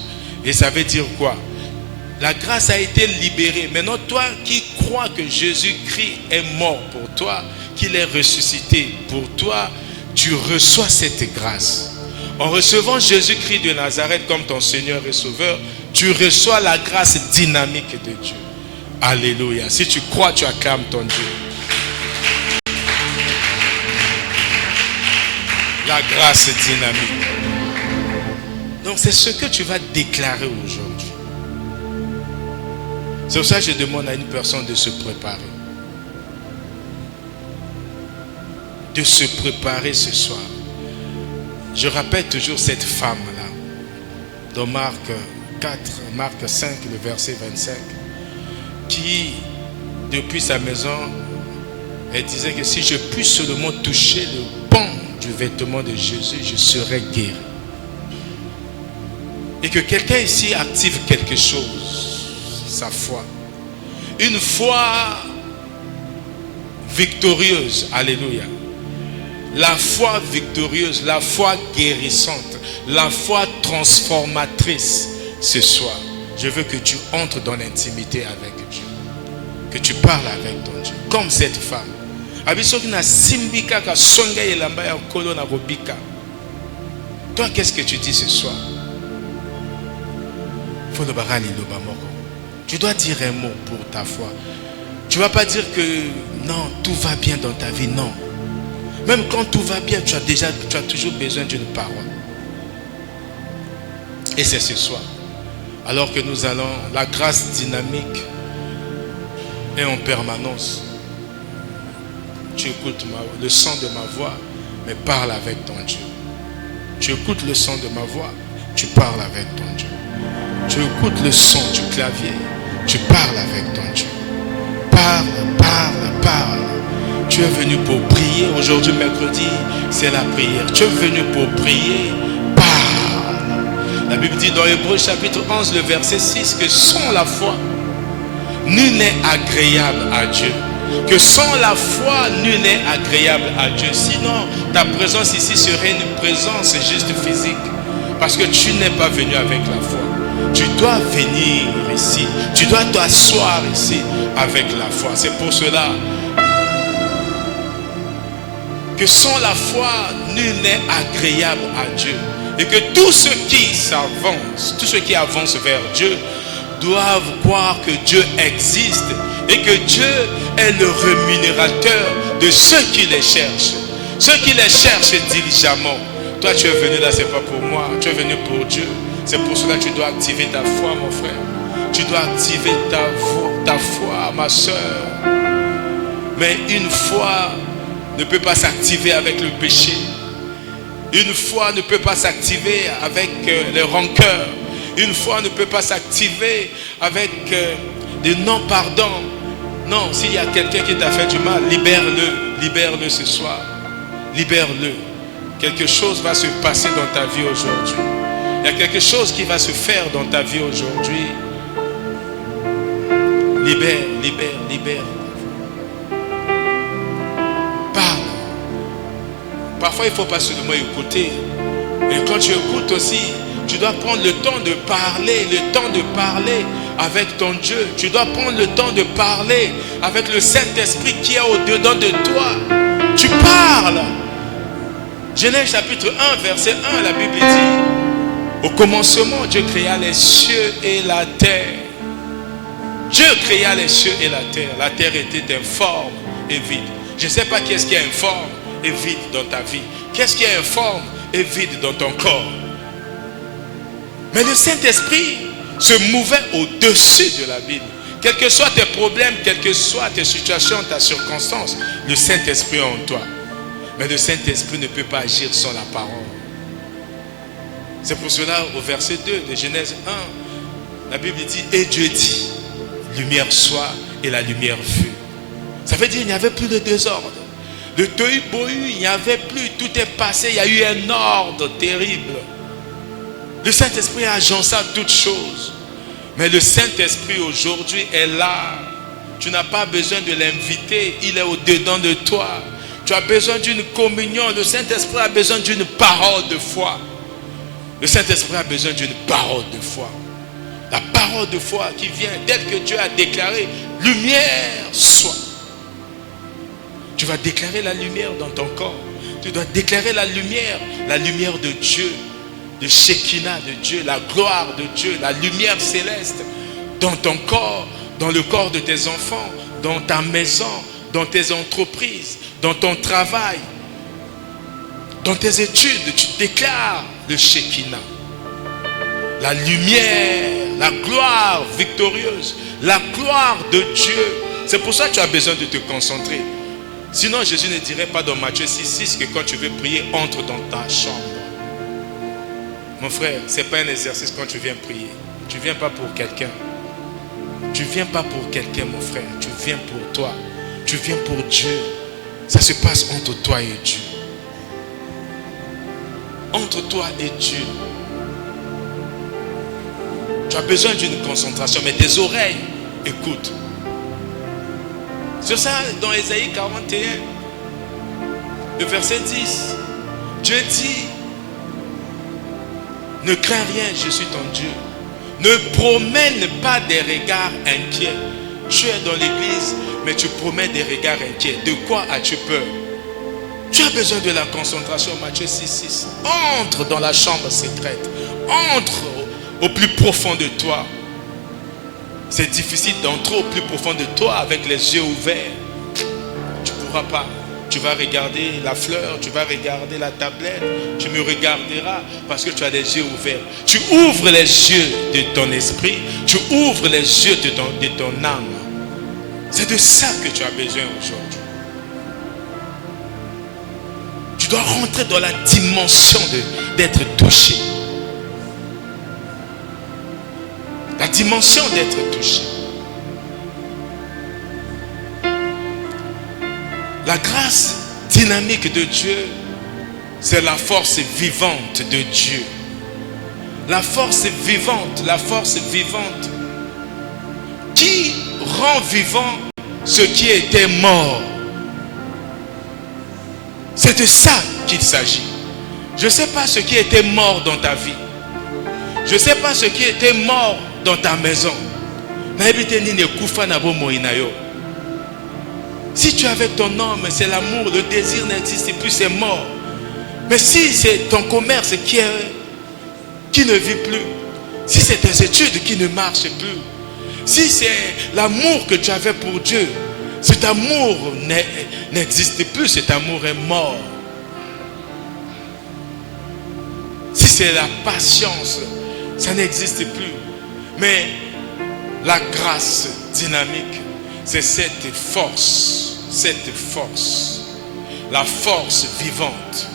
Et ça veut dire quoi? La grâce a été libérée. Maintenant, toi qui crois que Jésus-Christ est mort pour toi, qu'il est ressuscité pour toi, tu reçois cette grâce. En recevant Jésus-Christ de Nazareth comme ton Seigneur et Sauveur, tu reçois la grâce dynamique de Dieu. Alléluia. Si tu crois, tu acclames ton Dieu. La grâce dynamique. Donc c'est ce que tu vas déclarer aujourd'hui. C'est pour ça que je demande à une personne de se préparer. De se préparer ce soir. Je rappelle toujours cette femme-là. Dans Marc 4, Marc 5, le verset 25. Qui, depuis sa maison, elle disait que si je puis seulement toucher le pan du vêtement de Jésus, je serai guéri. Et que quelqu'un ici active quelque chose, sa foi. Une foi victorieuse, alléluia. La foi victorieuse, la foi guérissante, la foi transformatrice ce soir. Je veux que tu entres dans l'intimité avec Dieu. Que tu parles avec ton Dieu. Comme cette femme. Toi, qu'est-ce que tu dis ce soir? Tu dois dire un mot pour ta foi. Tu ne vas pas dire que non, tout va bien dans ta vie. Non. Même quand tout va bien, tu as toujours besoin d'une parole. Et c'est ce soir. Alors que nous allons, la grâce dynamique est en permanence. Tu écoutes le son de ma voix, mais parle avec ton Dieu. Tu écoutes le son de ma voix, tu parles avec ton Dieu. Tu écoutes le son du clavier, tu parles avec ton Dieu. Parle, parle, parle. Tu es venu pour prier. Aujourd'hui, mercredi, c'est la prière. Tu es venu pour prier. Parle. La Bible dit dans Hébreux chapitre 11, le verset 6, que sans la foi, nul n'est agréable à Dieu. Que sans la foi, nul n'est agréable à Dieu. Sinon, ta présence ici serait une présence juste physique. Parce que tu n'es pas venu avec la foi. Tu dois venir ici. Tu dois t'asseoir ici avec la foi. C'est pour cela que sans la foi, nul n'est agréable à Dieu. Et que tous ceux qui s'avancent, tous ceux qui avancent vers Dieu, doivent croire que Dieu existe et que Dieu est le rémunérateur de ceux qui les cherchent. Ceux qui les cherchent diligemment. Toi, tu es venu là, ce n'est pas pour moi. Tu es venu pour Dieu. C'est pour cela que tu dois activer ta foi, mon frère. Tu dois activer ta foi, ma soeur. Mais une foi ne peut pas s'activer avec le péché. Une foi ne peut pas s'activer avec les rancœurs. Une foi ne peut pas s'activer avec des non-pardons. Non, s'il y a quelqu'un qui t'a fait du mal, libère-le. Libère-le ce soir. Libère-le. Quelque chose va se passer dans ta vie aujourd'hui. Il y a quelque chose qui va se faire dans ta vie aujourd'hui. Libère, libère, libère. Parle. Parfois, il ne faut pas seulement écouter. Et quand tu écoutes aussi, tu dois prendre le temps de parler, avec ton Dieu. Tu dois prendre le temps de parler avec le Saint-Esprit qui est au-dedans de toi. Tu parles. Genèse chapitre 1, verset 1, la Bible dit: au commencement, Dieu créa les cieux et la terre. Dieu créa les cieux et la terre. La terre était informe et vide. Je ne sais pas qu'est-ce qui est informe et vide dans ta vie. Qu'est-ce qui est informe et vide dans ton corps. Mais le Saint-Esprit se mouvait au-dessus de la Bible. Quels que soient tes problèmes, quelles que soient tes situations, ta circonstance, le Saint-Esprit est en toi. Mais le Saint-Esprit ne peut pas agir sans la parole. C'est pour cela, au verset 2 de Genèse 1, la Bible dit, et Dieu dit, lumière soit, et la lumière fut. Ça veut dire qu'il n'y avait plus de désordre. Le tohu-bohu, il n'y avait plus, tout est passé, il y a eu un ordre terrible. Le Saint-Esprit agença toutes choses. Mais le Saint-Esprit aujourd'hui est là. Tu n'as pas besoin de l'inviter, il est au-dedans de toi. Tu as besoin d'une communion. Le Saint-Esprit a besoin d'une parole de foi. Le Saint-Esprit a besoin d'une parole de foi. La parole de foi qui vient telle que Dieu a déclaré, lumière soit. Tu vas déclarer la lumière dans ton corps. Tu dois déclarer la lumière de Dieu, de Shekinah de Dieu, la gloire de Dieu, la lumière céleste dans ton corps, dans le corps de tes enfants, dans ta maison, dans tes entreprises, dans ton travail, dans tes études. Tu déclares le Shekinah, la lumière, la gloire victorieuse, la gloire de Dieu. C'est pour ça que tu as besoin de te concentrer. Sinon, Jésus ne dirait pas dans Matthieu 6,6 que quand tu veux prier, entre dans ta chambre. Mon frère, ce n'est pas un exercice quand tu viens prier. Tu ne viens pas pour quelqu'un. Tu ne viens pas pour quelqu'un, mon frère. Tu viens pour toi. Tu viens pour Dieu. Ça se passe entre toi et Dieu. Entre toi et Dieu. Tu as besoin d'une concentration, mais tes oreilles écoutent. C'est ça, dans Ésaïe 41, le verset 10, Dieu dit, ne crains rien, je suis ton Dieu. Ne promène pas des regards inquiets. Tu es dans l'église, mais tu promènes des regards inquiets. De quoi as-tu peur? Tu as besoin de la concentration. Matthieu 6,6. Entre dans la chambre secrète. Entre au plus profond de toi. C'est difficile d'entrer au plus profond de toi avec les yeux ouverts. Tu ne pourras pas. Tu vas regarder la fleur, tu vas regarder la tablette, tu me regarderas parce que tu as les yeux ouverts. Tu ouvres les yeux de ton esprit, tu ouvres les yeux de ton âme. C'est de ça que tu as besoin aujourd'hui. Tu dois rentrer dans la dimension d'être touché. La dimension d'être touché. La grâce dynamique de Dieu, c'est la force vivante de Dieu. La force vivante qui rend vivant ce qui était mort. C'est de ça qu'il s'agit. Je ne sais pas ce qui était mort dans ta vie. Je ne sais pas ce qui était mort dans ta maison. Si tu es avec ton homme, c'est l'amour, le désir n'existe plus, c'est mort. Mais si c'est ton commerce qui ne vit plus, si c'est tes études qui ne marchent plus, si c'est l'amour que tu avais pour Dieu, cet amour n'existe plus, cet amour est mort. Si c'est la patience, ça n'existe plus. Mais la grâce dynamique, c'est cette force, la force vivante.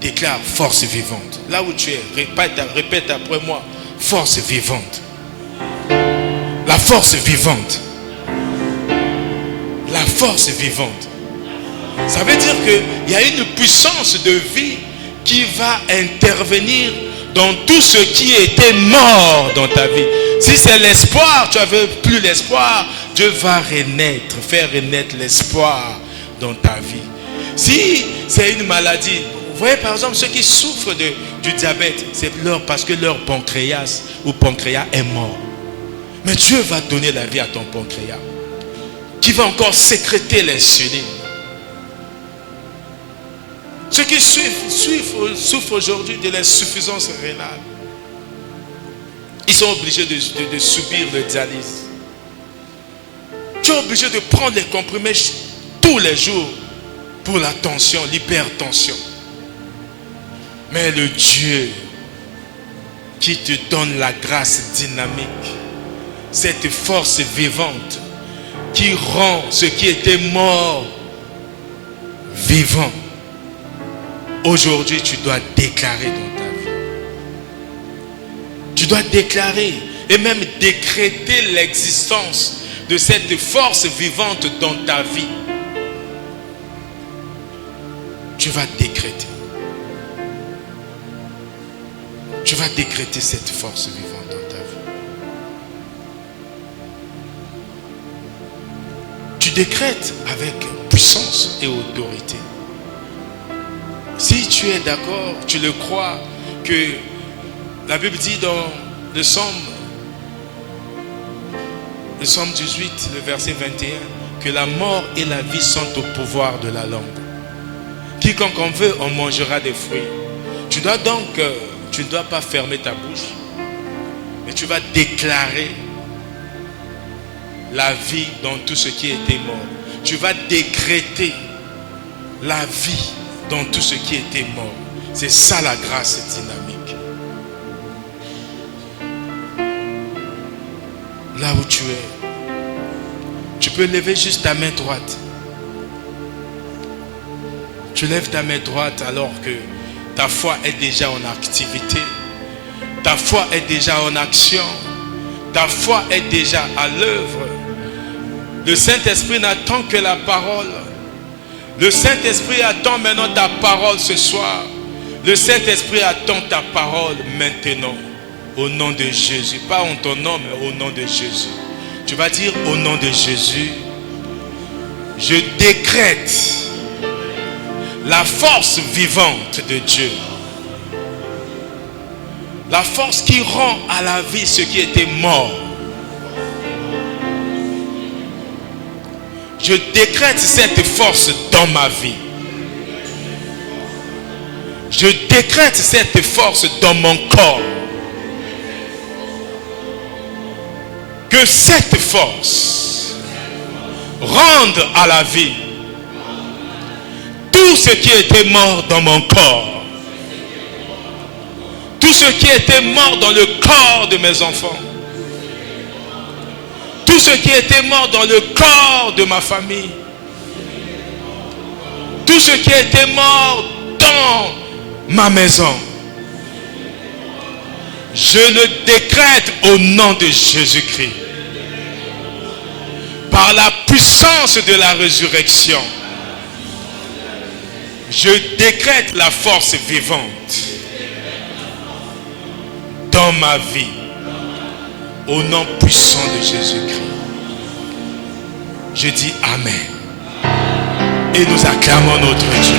Déclare force vivante. Là où tu es, répète après moi, force vivante. La force vivante. La force vivante. Ça veut dire qu'il y a une puissance de vie qui va intervenir dans tout ce qui était mort dans ta vie. Si c'est l'espoir, tu n'avais plus l'espoir, Dieu va renaître, faire renaître l'espoir dans ta vie. Si c'est une maladie, vous voyez par exemple ceux qui souffrent du diabète, c'est parce que leur pancréas ou pancréas est mort. Mais Dieu va donner la vie à ton pancréas, qui va encore sécréter l'insuline. Ceux qui souffrent aujourd'hui de l'insuffisance rénale, ils sont obligés de subir le dialyse. Tu es obligé de prendre les comprimés tous les jours pour la tension, l'hypertension. Mais le Dieu qui te donne la grâce dynamique, cette force vivante qui rend ce qui était mort vivant. Aujourd'hui, tu dois déclarer dans ta vie. Tu dois déclarer et même décréter l'existence de cette force vivante dans ta vie. Tu vas décréter. Tu vas décréter cette force vivante dans ta vie. Tu décrètes avec puissance et autorité. Si tu es d'accord, tu le crois, que la Bible dit dans le Psaume 18, le verset 21, que la mort et la vie sont au pouvoir de la langue. Quiconque en veut, en mangera des fruits. Tu dois donc, tu ne dois pas fermer ta bouche, mais tu vas déclarer la vie dans tout ce qui était mort. Tu vas décréter la vie dans tout ce qui était mort. C'est ça la grâce dynamique. Là où tu es, tu peux lever juste ta main droite. Tu lèves ta main droite alors que ta foi est déjà en activité. Ta foi est déjà en action. Ta foi est déjà à l'œuvre. Le Saint-Esprit n'attend que la parole. Le Saint-Esprit attend maintenant ta parole ce soir. Le Saint-Esprit attend ta parole maintenant. Au nom de Jésus. Pas en ton nom, mais au nom de Jésus. Tu vas dire au nom de Jésus. Je décrète la force vivante de Dieu. La force qui rend à la vie ce qui était mort. Je décrète cette force dans ma vie. Je décrète cette force dans mon corps. Que cette force rende à la vie tout ce qui était mort dans mon corps. Tout ce qui était mort dans le corps de mes enfants. Tout ce qui était mort dans le corps de ma famille. Tout ce qui était mort dans ma maison. Je le décrète au nom de Jésus-Christ. Par la puissance de la résurrection. Je décrète la force vivante dans ma vie. Au nom puissant de Jésus-Christ. Je dis Amen. Et nous acclamons notre Dieu.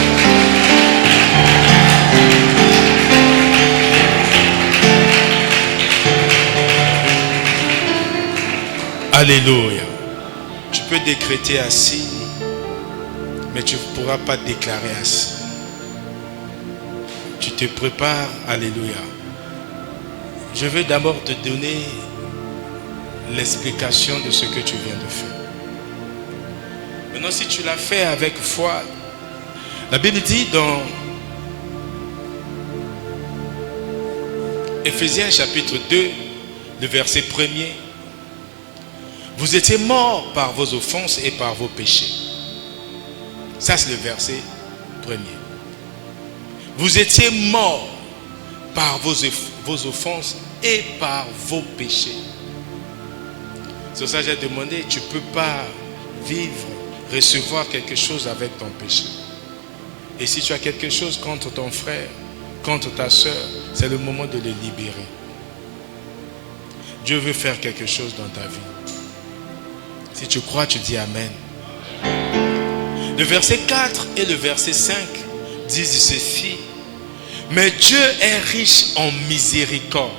Alléluia. Tu peux décréter assis, mais tu ne pourras pas déclarer assis. Tu te prépares. Alléluia. Je vais d'abord te donner l'explication de ce que tu viens de faire. Maintenant, si tu l'as fait avec foi, la Bible dit dans Éphésiens chapitre 2, le verset 1er, vous étiez morts par vos offenses et par vos péchés. Ça, c'est le verset 1er. Vous étiez morts par vos offenses et par vos péchés. C'est pour ça que j'ai demandé, tu ne peux pas vivre, recevoir quelque chose avec ton péché. Et si tu as quelque chose contre ton frère, contre ta soeur, c'est le moment de les libérer. Dieu veut faire quelque chose dans ta vie. Si tu crois, tu dis Amen. Le verset 4 et le verset 5 disent ceci. Mais Dieu est riche en miséricorde.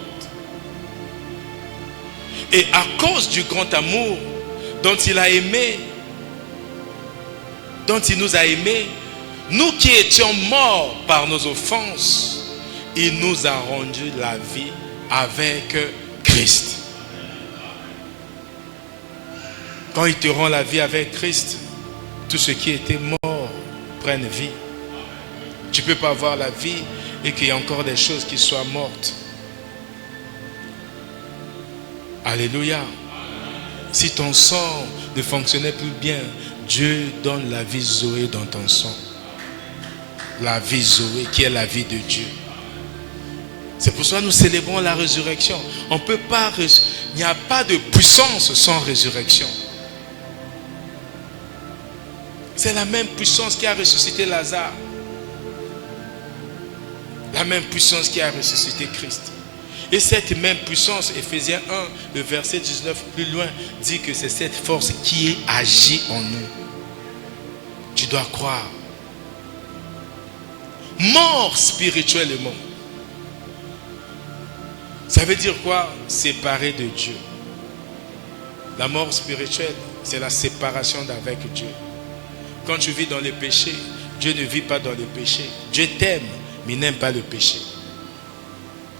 Et à cause du grand amour dont il a aimé, dont il nous a aimés, nous qui étions morts par nos offenses, il nous a rendu la vie avec Christ. Quand ils te rendent la vie avec Christ, tout ce qui était mort prenne vie. Tu ne peux pas avoir la vie et qu'il y ait encore des choses qui soient mortes. Alléluia. Si ton sang ne fonctionnait plus bien, Dieu donne la vie Zoé dans ton sang. La vie Zoé qui est la vie de Dieu. C'est pour ça que nous célébrons la résurrection. On peut pas, il n'y a pas de puissance sans résurrection. C'est la même puissance qui a ressuscité Lazare. La même puissance qui a ressuscité Christ. Et cette même puissance, Éphésiens 1, le verset 19 plus loin, dit que c'est cette force qui agit en nous. Tu dois croire. Mort spirituellement. Ça veut dire quoi? Séparé de Dieu. La mort spirituelle, c'est la séparation d'avec Dieu. Quand tu vis dans le péché, Dieu ne vit pas dans le péché. Dieu t'aime, mais il n'aime pas le péché.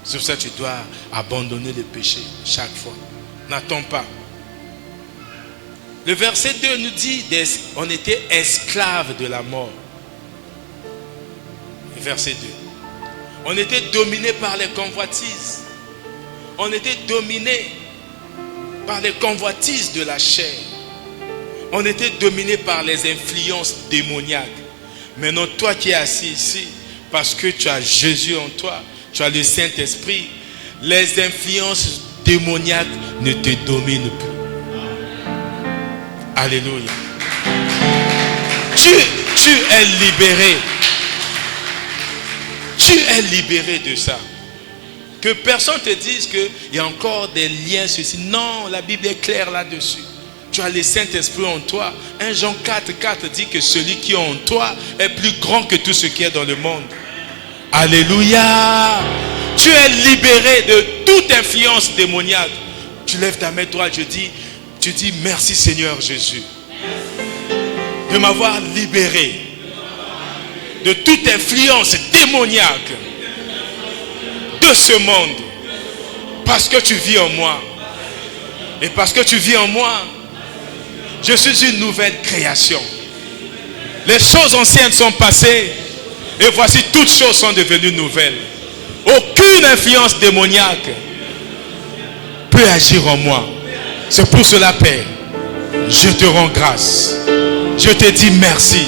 C'est pour ça que tu dois abandonner le péché chaque fois. N'attends pas. Le verset 2 nous dit on était esclaves de la mort. Verset 2. On était dominé par les convoitises. On était dominé par les convoitises de la chair. On était dominé par les influences démoniaques. Maintenant, toi qui es assis ici, parce que tu as Jésus en toi, tu as le Saint-Esprit, les influences démoniaques ne te dominent plus. Alléluia. Tu es libéré. Tu es libéré de ça. Que personne te dise qu'il y a encore des liens ceci. Non, la Bible est claire là-dessus. Tu as le Saint-Esprit en toi. 1 Jean 4,4 dit que celui qui est en toi est plus grand que tout ce qui est dans le monde. Alléluia. Tu es libéré de toute influence démoniaque. Tu lèves ta main droite, tu dis merci Seigneur Jésus de m'avoir libéré de toute influence démoniaque de ce monde. Parce que tu vis en moi. Et parce que tu vis en moi, je suis une nouvelle création. Les choses anciennes sont passées. Et voici toutes choses sont devenues nouvelles. Aucune influence démoniaque peut agir en moi. C'est pour cela, Père, je te rends grâce. Je te dis merci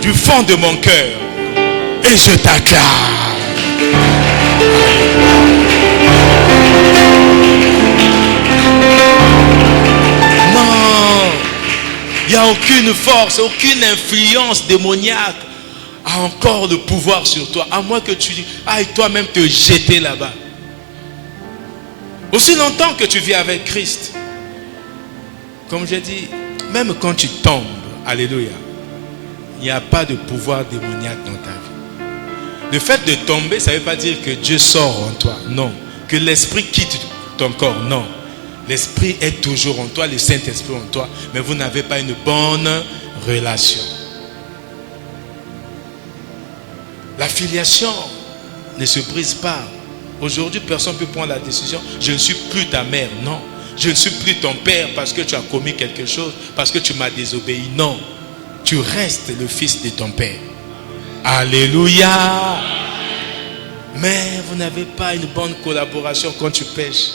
du fond de mon cœur. Et je t'acclame. Non, il n'y a aucune force, aucune influence démoniaque a encore le pouvoir sur toi, à moins que tu ailles toi-même te jeter là-bas. Aussi longtemps que tu vis avec Christ, comme j'ai dit, même quand tu tombes, alléluia, il n'y a pas de pouvoir démoniaque dans ta vie. Le fait de tomber, ça ne veut pas dire que Dieu sort en toi, non. Que l'esprit quitte ton corps, non. L'esprit est toujours en toi, le Saint-Esprit en toi, mais vous n'avez pas une bonne relation. La filiation ne se brise pas. Aujourd'hui, personne ne peut prendre la décision. Je ne suis plus ta mère. Non. Je ne suis plus ton père parce que tu as commis quelque chose, parce que tu m'as désobéi. Non. Tu restes le fils de ton père. Alléluia. Mais vous n'avez pas une bonne collaboration quand tu pêches.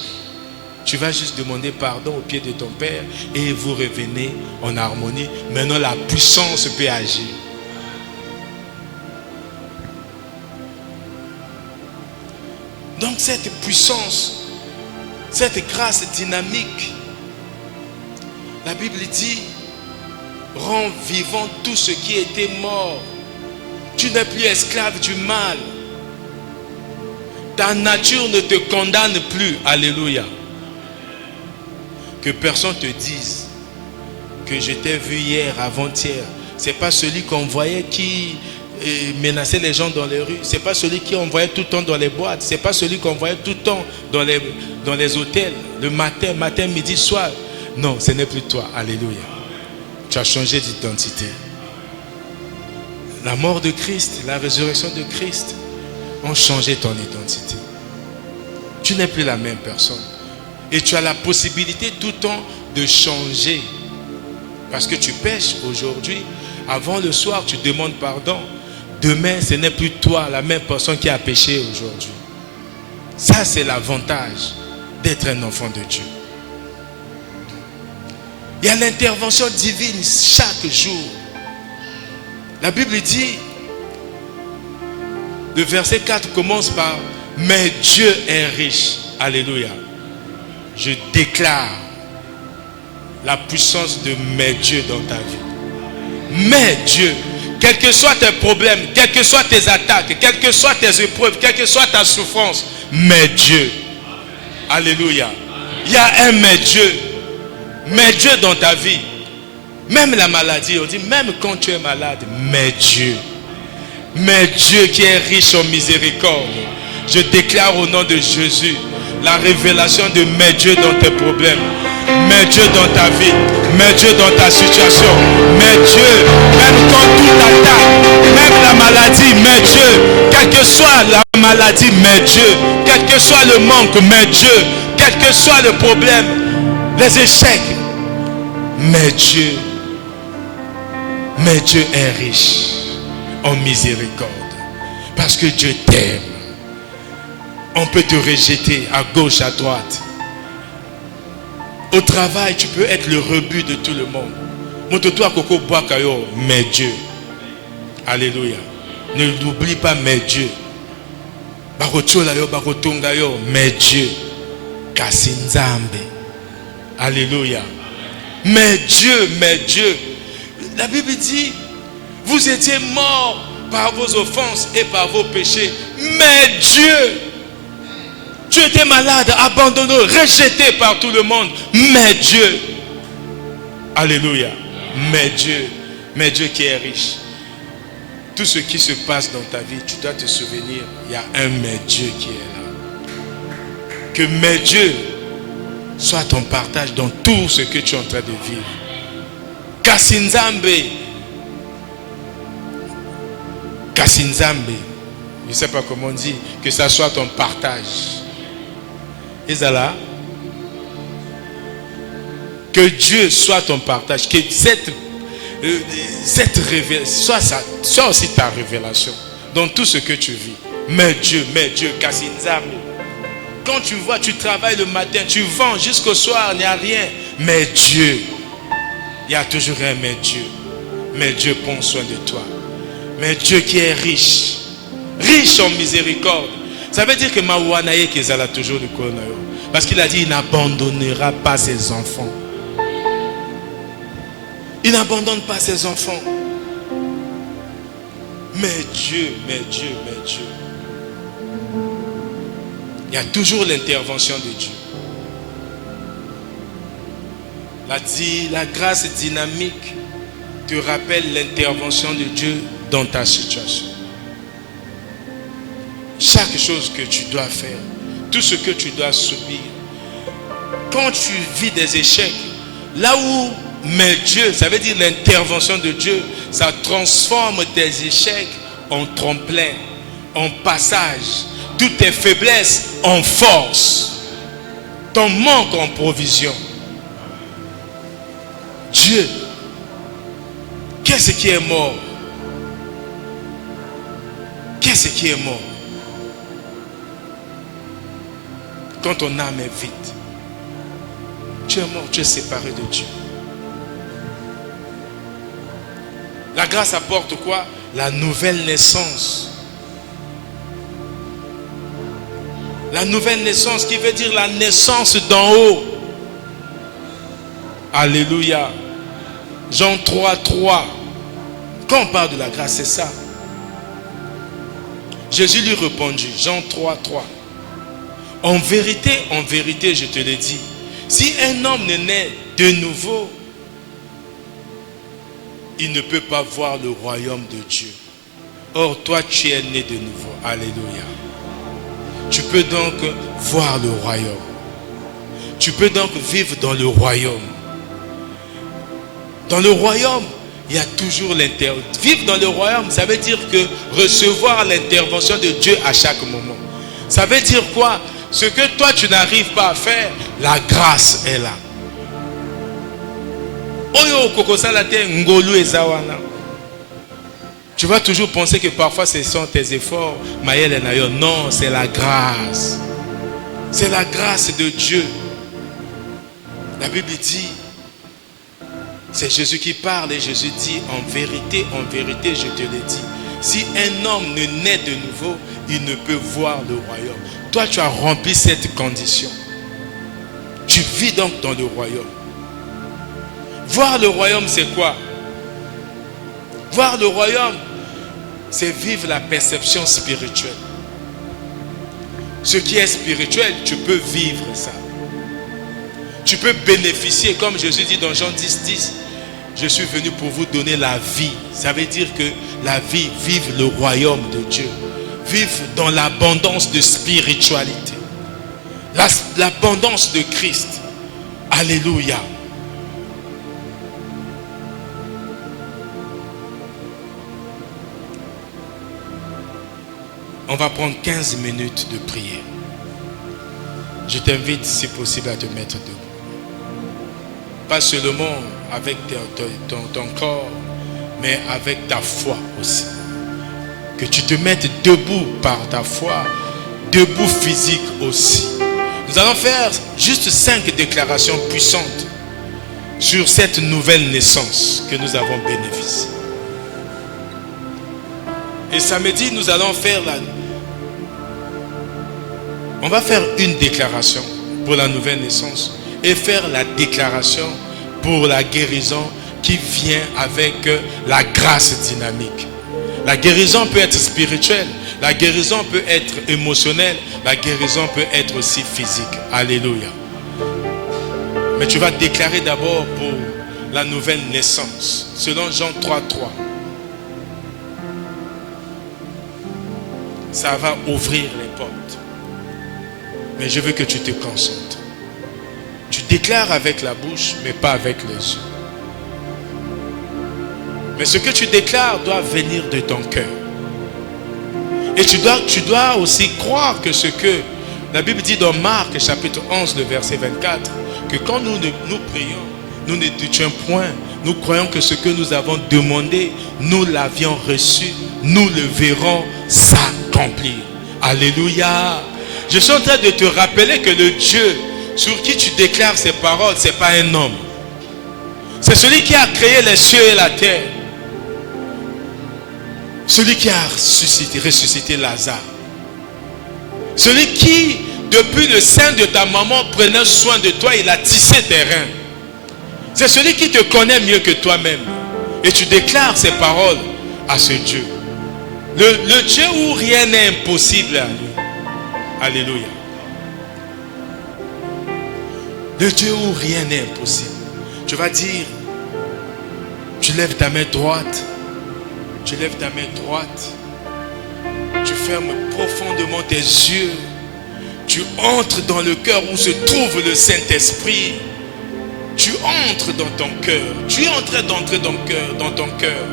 Tu vas juste demander pardon au pied de ton père et vous revenez en harmonie. Maintenant, la puissance peut agir. Donc cette puissance, cette grâce dynamique, la Bible dit, rend vivant tout ce qui était mort. Tu n'es plus esclave du mal. Ta nature ne te condamne plus. Alléluia. Que personne te dise que je t'ai vu hier, avant-hier. Ce n'est pas celui qu'on voyait qui menaçait les gens dans les rues. Ce n'est pas celui qui envoyait tout le temps dans les boîtes. Ce n'est pas celui qu'on voyait tout le temps dans les hôtels. Le matin, midi, soir. Non, ce n'est plus toi. Alléluia. Tu as changé d'identité. La mort de Christ, la résurrection de Christ ont changé ton identité. Tu n'es plus la même personne. Et tu as la possibilité tout le temps de changer Parce que tu pêches aujourd'hui, avant le soir, tu demandes pardon. Demain, ce n'est plus toi, la même personne qui a péché aujourd'hui. Ça, c'est l'avantage d'être un enfant de Dieu. Il y a l'intervention divine chaque jour. La Bible dit, le verset 4 commence par « Mais Dieu est riche ». Alléluia. Je déclare la puissance de « Mais Dieu » dans ta vie. Mais Dieu, quels que soient tes problèmes, quelles que soient tes attaques, quelles que soient tes épreuves, quelle que soit ta souffrance, mais Dieu. Alléluia. Il y a un mais Dieu. Mais Dieu dans ta vie. Même la maladie, on dit même quand tu es malade, mais Dieu. Mais Dieu qui est riche en miséricorde. Je déclare au nom de Jésus la révélation de mais Dieu dans tes problèmes. Mais Dieu dans ta vie. Mais Dieu dans ta situation. Mais Dieu, même quand tout attaque, même la maladie, mais Dieu. Quelle que soit la maladie, mais Dieu. Quel que soit le manque, mais Dieu. Quel que soit le problème, les échecs, mais Dieu. Mais Dieu est riche en miséricorde. Parce que Dieu t'aime. On peut te rejeter à gauche, à droite. Au travail, tu peux être le rebut de tout le monde. Montre-toi Coco Boakayo, mais Dieu. Alléluia. Ne l'oublie pas, mais Dieu. Mais Dieu. Kasinzambe. Alléluia. Mais Dieu, mais Dieu. La Bible dit, vous étiez morts par vos offenses et par vos péchés. Mais Dieu. Tu étais malade, abandonné, rejeté par tout le monde. Mais Dieu. Alléluia. Mais Dieu qui est riche. Tout ce qui se passe dans ta vie, tu dois te souvenir, il y a un mais Dieu qui est là. Que mais Dieu soit ton partage dans tout ce que tu es en train de vivre. Kasinzambe. Kasinzambe. Je ne sais pas comment on dit. Que ça soit ton partage. Isala. Que Dieu soit ton partage. Que cette révélation soit aussi ta révélation dans tout ce que tu vis. Mais Dieu, Kasinzambe. Quand tu vois, tu travailles le matin, tu vends jusqu'au soir, il n'y a rien. Mais Dieu, il y a toujours un mais Dieu. Mais Dieu prend soin de toi. Mais Dieu qui est riche, riche en miséricorde. Ça veut dire que Maouanaye Kezala toujours le Konayo. Parce qu'il a dit, il n'abandonnera pas ses enfants. Il n'abandonne pas ses enfants. Mais Dieu. Il y a toujours l'intervention de Dieu. La grâce dynamique te rappelle l'intervention de Dieu dans ta situation. Chaque chose que tu dois faire, tout ce que tu dois subir, quand tu vis des échecs, là où mais Dieu, ça veut dire l'intervention de Dieu, ça transforme tes échecs en tremplin, en passage, toutes tes faiblesses en force, ton manque en provision. Dieu, qu'est-ce qui est mort? Qu'est-ce qui est mort? Quand ton âme est vide, tu es mort, tu es séparé de Dieu. La grâce apporte quoi? La nouvelle naissance. La nouvelle naissance qui veut dire la naissance d'en haut. Alléluia. Jean 3:3. Quand on parle de la grâce, c'est ça. Jésus lui répondit, Jean 3:3. En vérité, je te le dis, si un homme ne naît de nouveau, il ne peut pas voir le royaume de Dieu. Or, toi, tu es né de nouveau. Alléluia. Tu peux donc voir le royaume. Tu peux donc vivre dans le royaume. Dans le royaume, il y a toujours l'intervention. Vivre dans le royaume, ça veut dire que recevoir l'intervention de Dieu à chaque moment. Ça veut dire quoi? Ce que toi, tu n'arrives pas à faire, la grâce est là. Oyo kokosala te ngolu ezawana. Tu vas toujours penser que parfois ce sont tes efforts. Non, c'est la grâce. C'est la grâce de Dieu. La Bible dit, c'est Jésus qui parle et Jésus dit, en vérité, je te le dis. Si un homme ne naît de nouveau, il ne peut voir le royaume. Toi, tu as rempli cette condition. Tu vis donc dans le royaume. Voir le royaume, c'est quoi? Voir le royaume, c'est vivre la perception spirituelle. Ce qui est spirituel, tu peux vivre ça. Tu peux bénéficier, comme Jésus dit dans Jean 10:10, je suis venu pour vous donner la vie. Ça veut dire que la vie, vive le royaume de Dieu. Vive dans l'abondance de spiritualité. L'abondance de Christ. Alléluia. On va prendre 15 minutes de prière. Je t'invite, si possible, à te mettre debout. Pas seulement avec ton corps, mais avec ta foi aussi. Que tu te mettes debout par ta foi, debout physique aussi. Nous allons faire juste 5 déclarations puissantes sur cette nouvelle naissance que nous avons bénéficiée. Et samedi, nous allons faire on va faire une déclaration pour la nouvelle naissance et faire la déclaration pour la guérison qui vient avec la grâce dynamique. La guérison peut être spirituelle, la guérison peut être émotionnelle, la guérison peut être aussi physique. Alléluia. Mais tu vas déclarer d'abord pour la nouvelle naissance, selon Jean 3:3. Ça va ouvrir les portes. Mais je veux que tu te concentres. Tu déclares avec la bouche, mais pas avec les yeux. Mais ce que tu déclares doit venir de ton cœur. Et tu dois aussi croire que ce que la Bible dit dans Marc chapitre 11, le verset 24, que quand nous prions, nous ne doutons point. Nous croyons que ce que nous avons demandé, nous l'avions reçu. Nous le verrons s'accomplir. Alléluia. Je suis en train de te rappeler que le Dieu sur qui tu déclares ces paroles, ce n'est pas un homme. C'est celui qui a créé les cieux et la terre. Celui qui a ressuscité Lazare. Celui qui, depuis le sein de ta maman, prenait soin de toi, il a tissé tes reins. C'est celui qui te connaît mieux que toi-même. Et tu déclares ces paroles à ce Dieu. Le Dieu où rien n'est impossible à lui. Alléluia. Le Dieu où rien n'est impossible. Tu vas dire, tu lèves ta main droite. Tu lèves ta main droite. Tu fermes profondément tes yeux. Tu entres dans le cœur où se trouve le Saint-Esprit. Tu entres dans ton cœur. Tu es en train d'entrer dans ton cœur.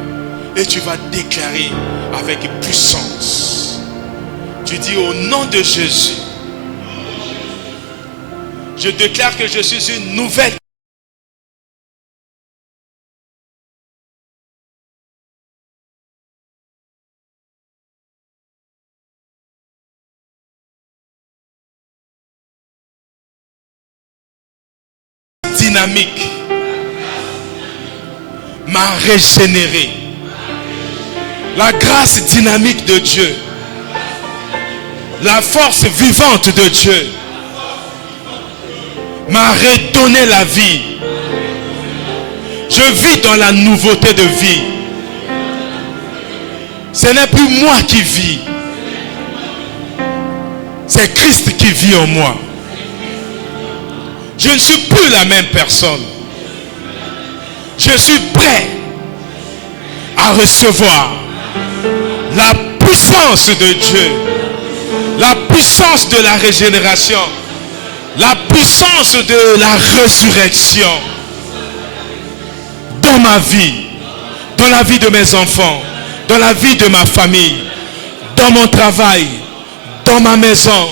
Et tu vas déclarer avec puissance. Tu dis au nom de Jésus, je déclare que je suis une nouvelle dynamique m'a régénéré. La grâce dynamique de Dieu, la force vivante de Dieu m'a redonné la vie. Je vis dans la nouveauté de vie. Ce n'est plus moi qui vis. C'est Christ qui vit en moi. Je ne suis plus la même personne. Je suis prêt à recevoir la puissance de Dieu, la puissance de la régénération, la puissance de la résurrection dans ma vie, dans la vie de mes enfants, dans la vie de ma famille, dans mon travail, dans ma maison,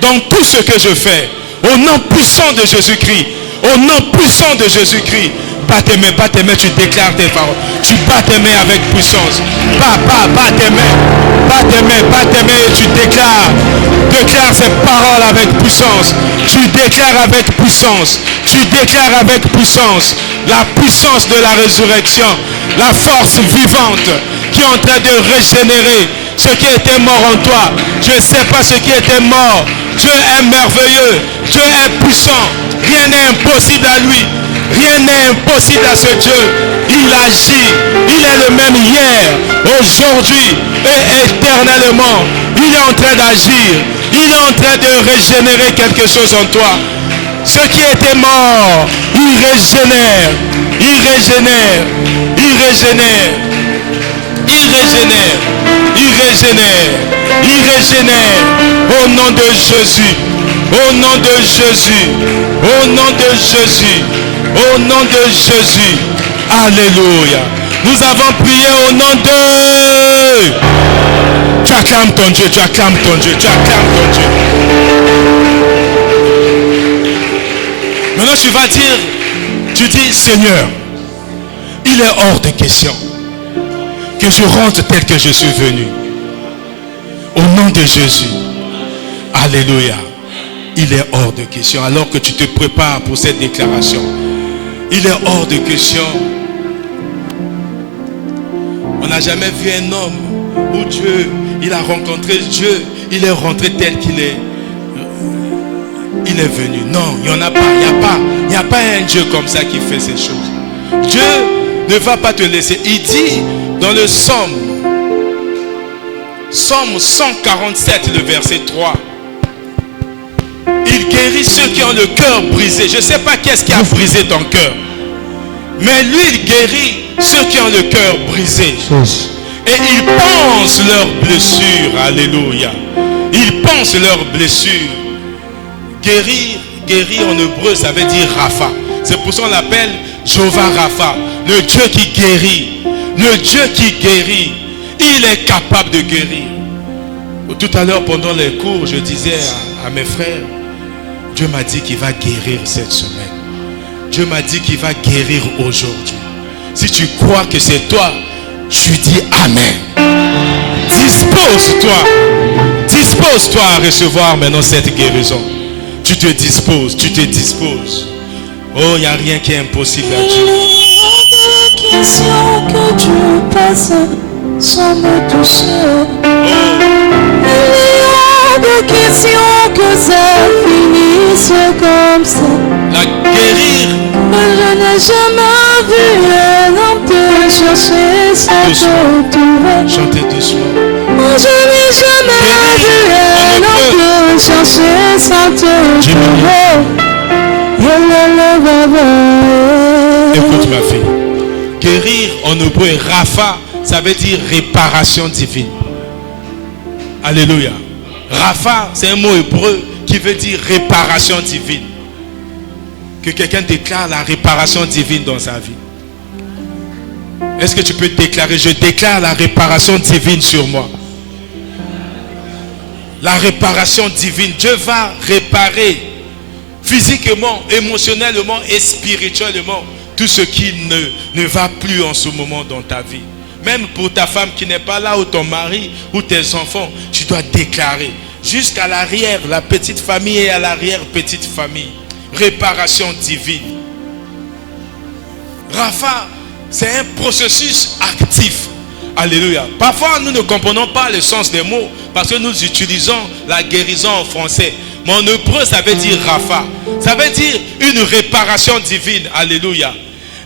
dans tout ce que je fais. Au nom puissant de Jésus-Christ, au nom puissant de Jésus-Christ, Pas tes mains, tu déclares tes paroles. Tu bats tes mains avec puissance. Pas tes mains et tu déclares. Déclare ces paroles avec puissance. Tu déclares avec puissance. Tu déclares avec puissance. La puissance de la résurrection. La force vivante qui est en train de régénérer ce qui était mort en toi. Je ne sais pas ce qui était mort. Dieu est merveilleux. Dieu est puissant. Rien n'est impossible à lui. Rien n'est impossible à ce Dieu. Il agit. Il est le même hier, aujourd'hui et éternellement. Il est en train d'agir. Il est en train de régénérer quelque chose en toi. Ce qui était mort, il régénère. Il régénère. Il régénère. Il régénère. Il régénère. Il régénère. Au nom de Jésus. Au nom de Jésus. Au nom de Jésus. Au nom de Jésus. Alléluia. Nous avons prié au nom de... Tu acclames ton Dieu, tu acclames ton Dieu, tu acclames ton Dieu. Maintenant tu vas dire, tu dis, Seigneur, il est hors de question que je rentre tel que je suis venu. Au nom de Jésus. Alléluia. Il est hors de question. Alors que tu te prépares pour cette déclaration, il est hors de question. On n'a jamais vu un homme où Dieu, il a rencontré Dieu, il est rentré tel qu'il est. Il est venu. Non, il n'y en a pas. Il n'y a pas un Dieu comme ça qui fait ces choses. Dieu ne va pas te laisser. Il dit dans le Somme 147, le verset 3. Il guérit ceux qui ont le cœur brisé. Je ne sais pas qu'est-ce qui a brisé ton cœur. Mais lui, il guérit ceux qui ont le cœur brisé. Et il pense leurs blessures. Alléluia. Il pense leurs blessures. Guérir en hébreu, ça veut dire Rapha. C'est pour ça qu'on l'appelle Jéhovah Rapha. Le Dieu qui guérit. Le Dieu qui guérit. Il est capable de guérir. Tout à l'heure, pendant les cours, je disais à mes frères, Dieu m'a dit qu'il va guérir cette semaine. Dieu m'a dit qu'il va guérir aujourd'hui. Si tu crois que c'est toi, tu dis Amen. Dispose-toi. Dispose-toi à recevoir maintenant cette guérison. Tu te disposes, tu te disposes. Oh, il n'y a rien qui est impossible à Dieu. Il y a des questions que Dieu passe sans me toucher. Il y a des questions que ça finisse comme ça. La guérir. Je n'ai jamais vu un homme te chercher sans te trouver. Chantez doucement. Je n'ai jamais vu un homme te chercher sans te trouver. Écoute ma fille. Guérir en hébreu, Rapha, ça veut dire réparation divine. Alléluia. Rapha, c'est un mot hébreu qui veut dire réparation divine. Que quelqu'un déclare la réparation divine dans sa vie. Est-ce que tu peux déclarer, je déclare la réparation divine sur moi. La réparation divine. Dieu va réparer physiquement, émotionnellement et spirituellement tout ce qui ne va plus en ce moment dans ta vie. Même pour ta femme qui n'est pas là, ou ton mari, ou tes enfants, tu dois déclarer. Jusqu'à l'arrière, la petite famille et à l'arrière, petite famille. Réparation divine. Rapha, c'est un processus actif. Alléluia. Parfois, nous ne comprenons pas le sens des mots parce que nous utilisons la guérison en français. Mais en hébreu, ça veut dire Rapha. Ça veut dire une réparation divine. Alléluia.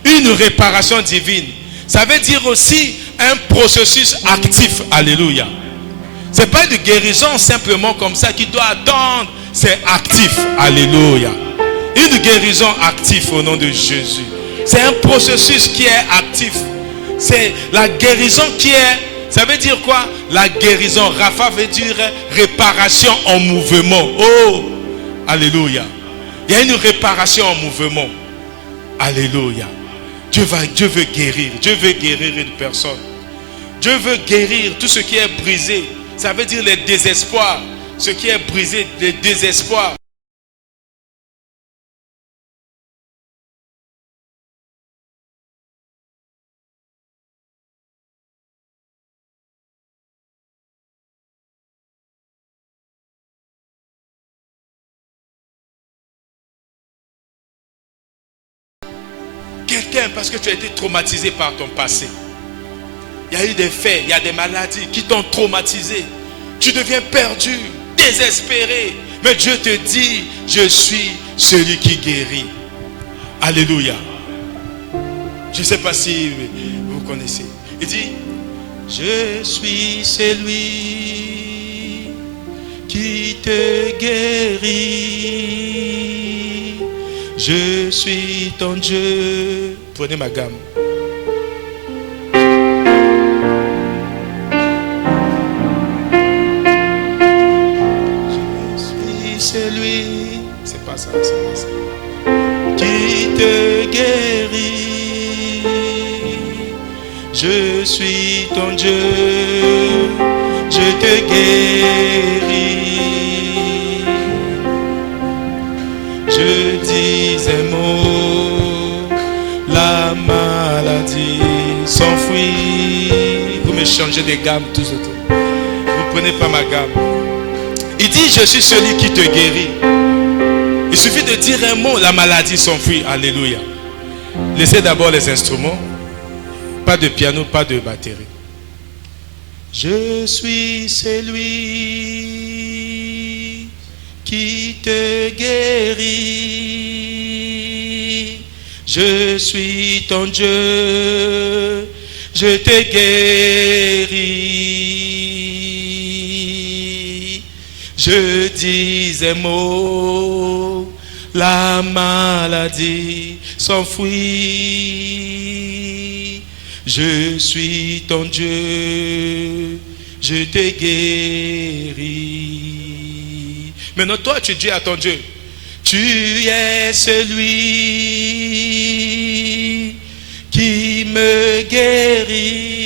Une réparation divine. Ça veut dire aussi un processus actif. Alléluia. Ce n'est pas une guérison simplement comme ça qui doit attendre. C'est actif. Alléluia. Une guérison active au nom de Jésus. C'est un processus qui est actif. C'est la guérison qui est... Ça veut dire quoi? La guérison. Rapha veut dire réparation en mouvement. Oh! Alléluia. Il y a une réparation en mouvement. Alléluia. Dieu veut guérir. Dieu veut guérir une personne. Dieu veut guérir tout ce qui est brisé. Ça veut dire les désespoirs. Ce qui est brisé, les désespoirs. quelqu'un parce que tu as été traumatisé par ton passé. Il y a eu des faits, il y a des maladies qui t'ont traumatisé. Tu deviens perdu, désespéré. Mais Dieu te dit, je suis celui qui guérit. Alléluia. Je ne sais pas si vous connaissez. Il dit, je suis celui qui te guérit. Je suis ton Dieu. Prenez ma gamme. C'est lui, c'est pas ça, qui te guérit. Je suis ton Dieu, je te guéris. Je dis un mot, la maladie s'enfuit. Vous me changez des gammes tous autour. Vous prenez pas ma gamme. Il dit, je suis celui qui te guérit. Il suffit de dire un mot, la maladie s'enfuit. Alléluia. Laissez d'abord les instruments. Pas de piano, pas de batterie. Je suis celui qui te guérit. Je suis ton Dieu. Je te guéris. Je dis un mot, la maladie s'enfuit. Je suis ton Dieu, je te guéris. Maintenant toi tu dis à ton Dieu, tu es celui qui me guérit.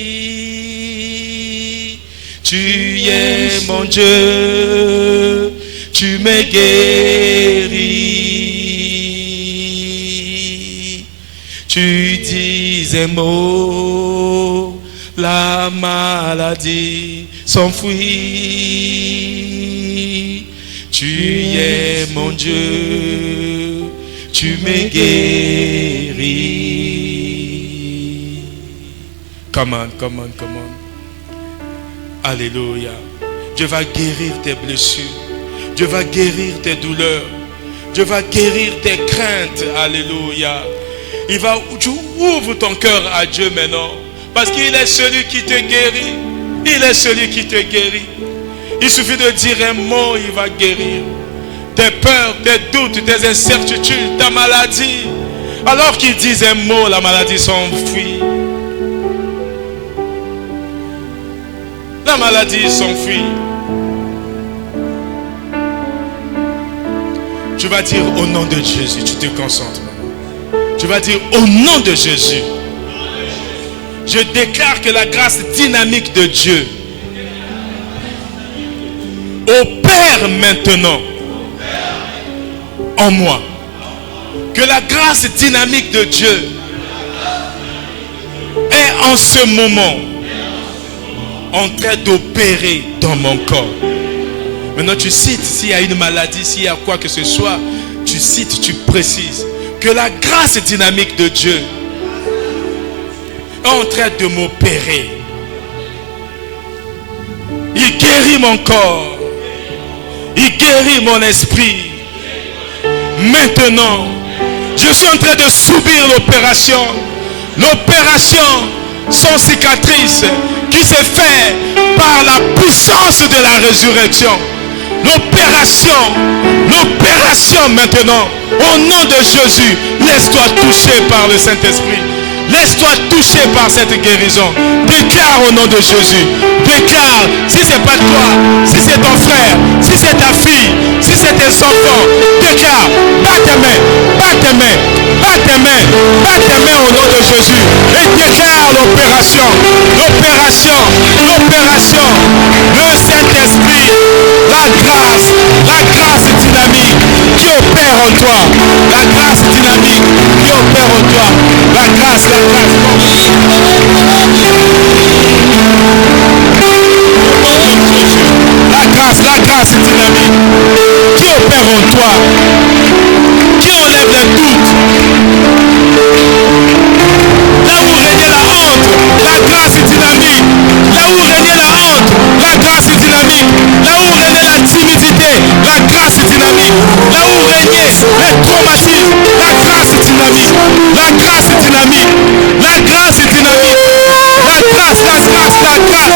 Tu es mon Dieu, tu me guéris. Tu dis un mot, la maladie s'enfuit. Tu es mon Dieu, tu me guéris. Come on, come on, come on. Alléluia. Dieu va guérir tes blessures. Dieu va guérir tes douleurs. Dieu va guérir tes craintes. Alléluia. Tu ouvres ton cœur à Dieu maintenant. Parce qu'il est celui qui te guérit. Il est celui qui te guérit. Il suffit de dire un mot, il va guérir. Tes peurs, tes doutes, tes incertitudes, ta maladie. Alors qu'il dit un mot, la maladie s'enfuit. La maladie s'enfuit. Tu vas dire au nom de Jésus, tu te concentres maintenant. Tu vas dire au nom de Jésus. Je déclare que la grâce dynamique de Dieu opère maintenant en moi. Que la grâce dynamique de Dieu est en ce moment en train d'opérer dans mon corps. Maintenant tu cites s'il y a une maladie, s'il y a quoi que ce soit, tu cites, tu précises que la grâce dynamique de Dieu est en train de m'opérer. Il guérit mon corps, il guérit mon esprit. Maintenant, je suis en train de subir l'opération sans cicatrice qui s'est faite par la puissance de la résurrection. L'opération maintenant, au nom de Jésus, laisse-toi toucher par le Saint-Esprit. Laisse-toi toucher par cette guérison. Déclare au nom de Jésus. Déclare, si ce n'est pas toi, si c'est ton frère, si c'est ta fille, si c'est tes enfants, déclare, bats tes mains, bats tes mains, bats tes mains, bats tes mains au nom de Jésus. Et déclare l'opération. Le Saint-Esprit, la grâce dynamique qui opère en toi. La grâce dynamique qui opère en toi. La grâce. La grâce dynamique qui opère en toi, qui enlève les doutes, dynamique. Là où régnait la timidité, la grâce est dynamique. Là où régnait les traumatismes, la grâce est dynamique. La grâce est dynamique. La grâce est dynamique. La grâce, la grâce, la grâce.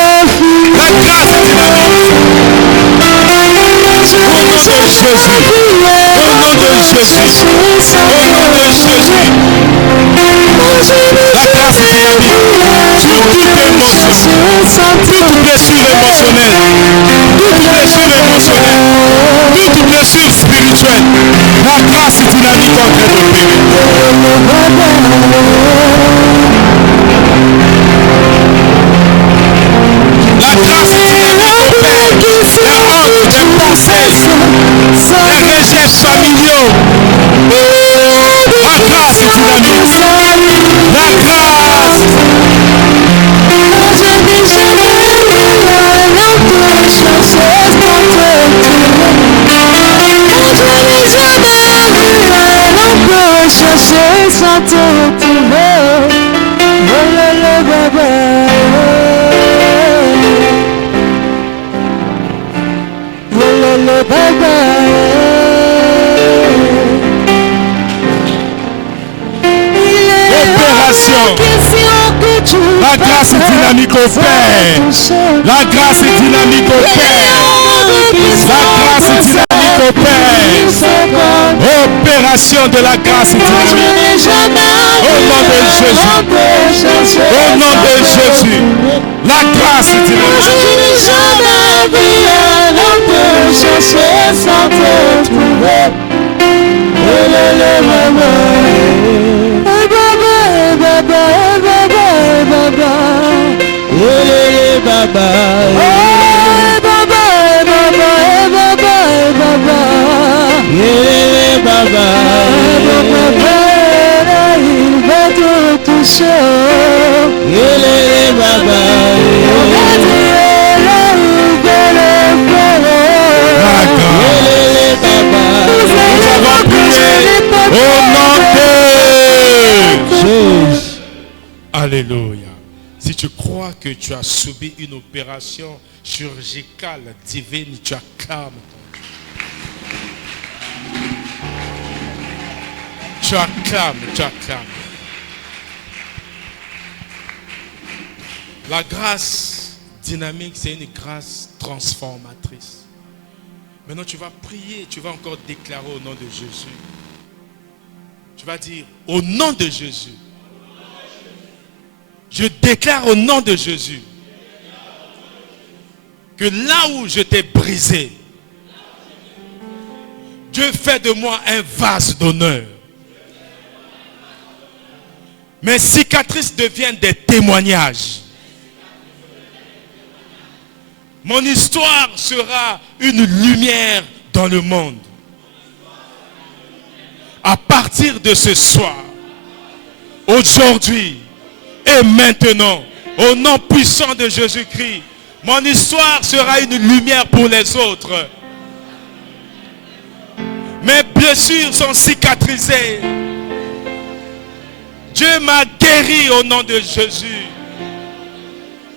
La grâce est dynamique. Au nom de Jésus. Au nom de Jésus. Au nom de Jésus. La grâce est dynamique. Sur toute émotion. Toute blessure émotionnelle. Toute blessure émotionnelle. Toute blessure spirituelle. La grâce est dynamique en train d'opérer. La grâce est dynamique opère. Les hontes, les pensées, les rejets familiaux. La grâce est dynamique. La grâce. La grâce est dynamique au Père. La grâce est dynamique au Père. La grâce est dynamique au Père. Opération de la grâce est dynamique. Au nom de Jésus. Au nom de Jésus. La grâce est dynamique. Alléluia. Si tu crois que tu as subi une opération chirurgicale divine, tu acclames. Tu acclames, tu acclames. La grâce dynamique, c'est une grâce transformatrice. Maintenant, tu vas prier, tu vas encore déclarer au nom de Jésus. Tu vas dire, au nom de Jésus, je déclare au nom de Jésus que là où je t'ai brisé, Dieu fait de moi un vase d'honneur. Mes cicatrices deviennent des témoignages. Mon histoire sera une lumière dans le monde. À partir de ce soir, aujourd'hui et maintenant, au nom puissant de Jésus-Christ, mon histoire sera une lumière pour les autres. Mes blessures sont cicatrisées. Dieu m'a guéri au nom de Jésus.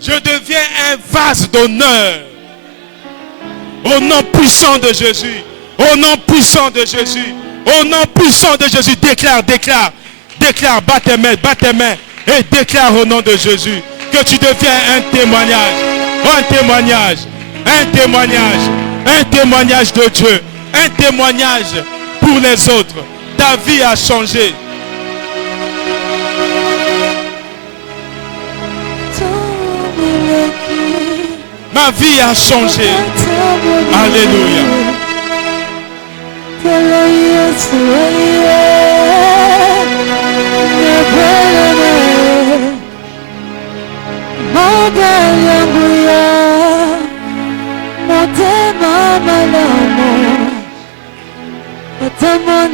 Je deviens un vase d'honneur. Au nom puissant de Jésus. Au nom puissant de Jésus. Au nom puissant de Jésus. Déclare, déclare. Déclare, bats tes mains. Et déclare au nom de Jésus que tu deviens un témoignage. Un témoignage. Un témoignage. Un témoignage de Dieu. Un témoignage pour les autres. Ta vie a changé. Ma vie a changé. Alléluia. Come on,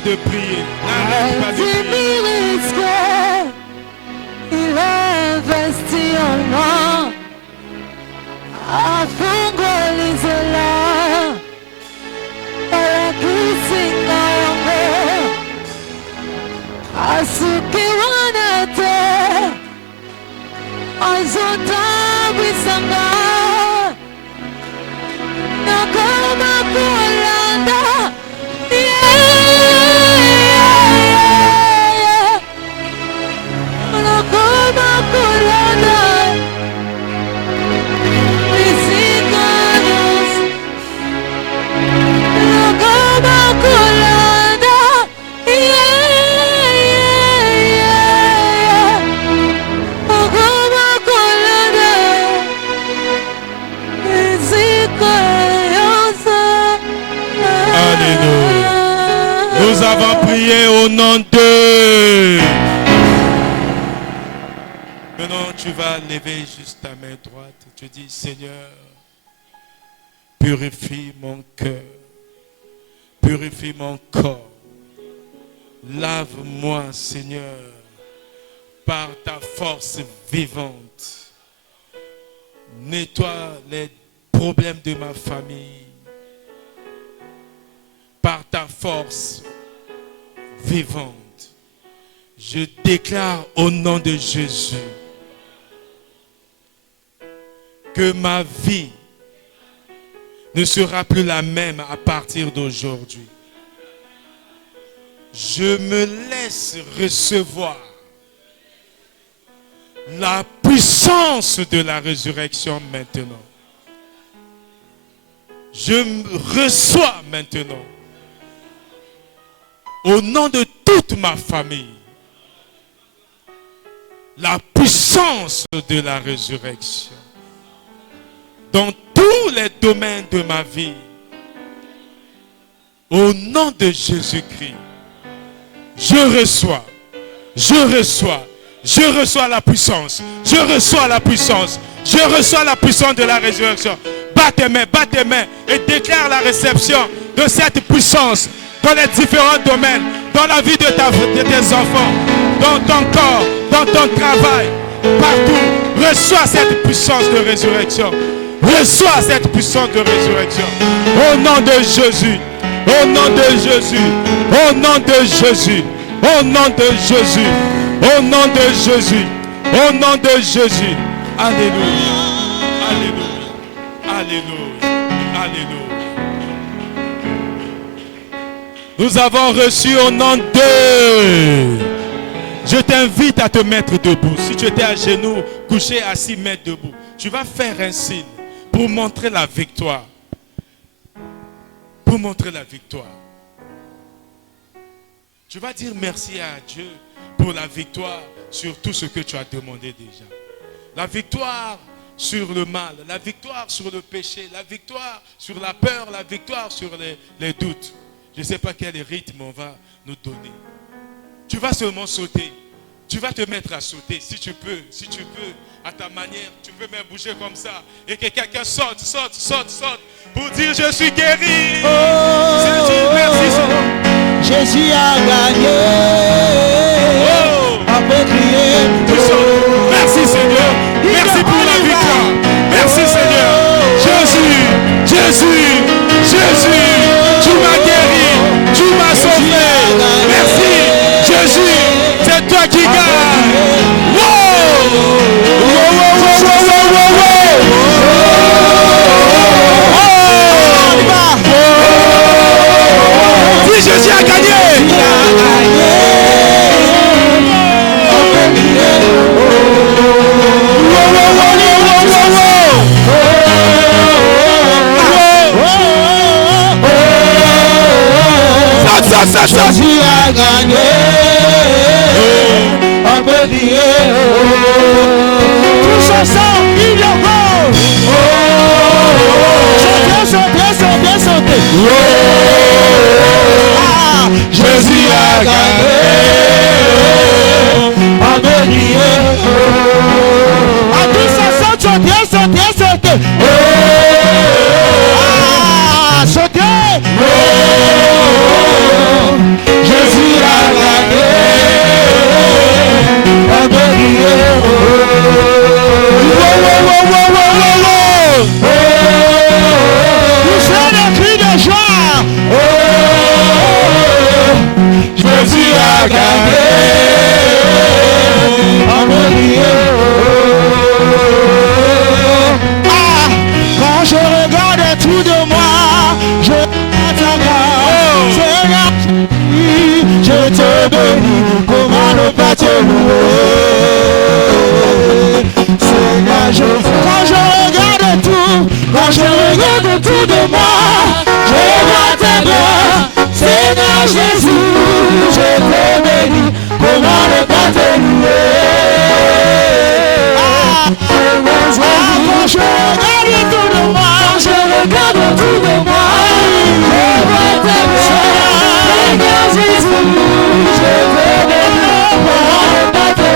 pas de prier. N'arrête pas de prier. Il a investi en moi. Afungolizola. Alakisingayango. Asukiwanate. Azotabisanga. Nakoma kulanda. Nous avons prié au nom de... Maintenant, tu vas lever juste ta main droite. Tu dis, Seigneur, purifie mon cœur, purifie mon corps. Lave-moi, Seigneur, par ta force vivante. Nettoie les problèmes de ma famille par ta force vivante. Je déclare au nom de Jésus que ma vie ne sera plus la même à partir d'aujourd'hui. Je me laisse recevoir la puissance de la résurrection maintenant. Je reçois maintenant, au nom de toute ma famille, la puissance de la résurrection dans tous les domaines de ma vie. Au nom de Jésus-Christ, je reçois la puissance, je reçois la puissance de la résurrection. Bats tes mains et déclare la réception de cette puissance dans les différents domaines, dans la vie de tes enfants, dans ton corps, dans ton travail, partout. Reçois cette puissance de résurrection. Reçois cette puissance de résurrection. Au nom de Jésus, au nom de Jésus, au nom de Jésus, au nom de Jésus, au nom de Jésus, au nom de Jésus. Alléluia, alléluia, alléluia, alléluia. Nous avons reçu au nom de... Je t'invite à te mettre debout. Si tu étais à genoux, couché, assis, mets debout. Tu vas faire un signe pour montrer la victoire. Pour montrer la victoire. Tu vas dire merci à Dieu pour la victoire sur tout ce que tu as demandé déjà. La victoire sur le mal, la victoire sur le péché, la victoire sur la peur, la victoire sur les doutes. Je ne sais pas quel rythme on va nous donner. Tu vas seulement sauter. Tu vas te mettre à sauter si tu peux, à ta manière. Tu peux même bouger comme ça. Et que quelqu'un saute pour dire je suis guéri. Merci Seigneur. Jésus a gagné. On peut crier. Merci Seigneur. Merci pour la victoire. Merci Seigneur. Jésus, tu m'as guéri. Tu m'as sauvé. Merci Jésus. C'est toi qui gagne. Si Jésus a gagné. Jésus a gagné. On peut dire tous ensemble, il y a sauter. Jésus a gagné. On peut dire tous ensemble, sauter. Sauter. Quand je regarde autour de moi, je regarde autour de moi, je vois ta gloire, Seigneur Jésus, je veux de l'enfant, pas te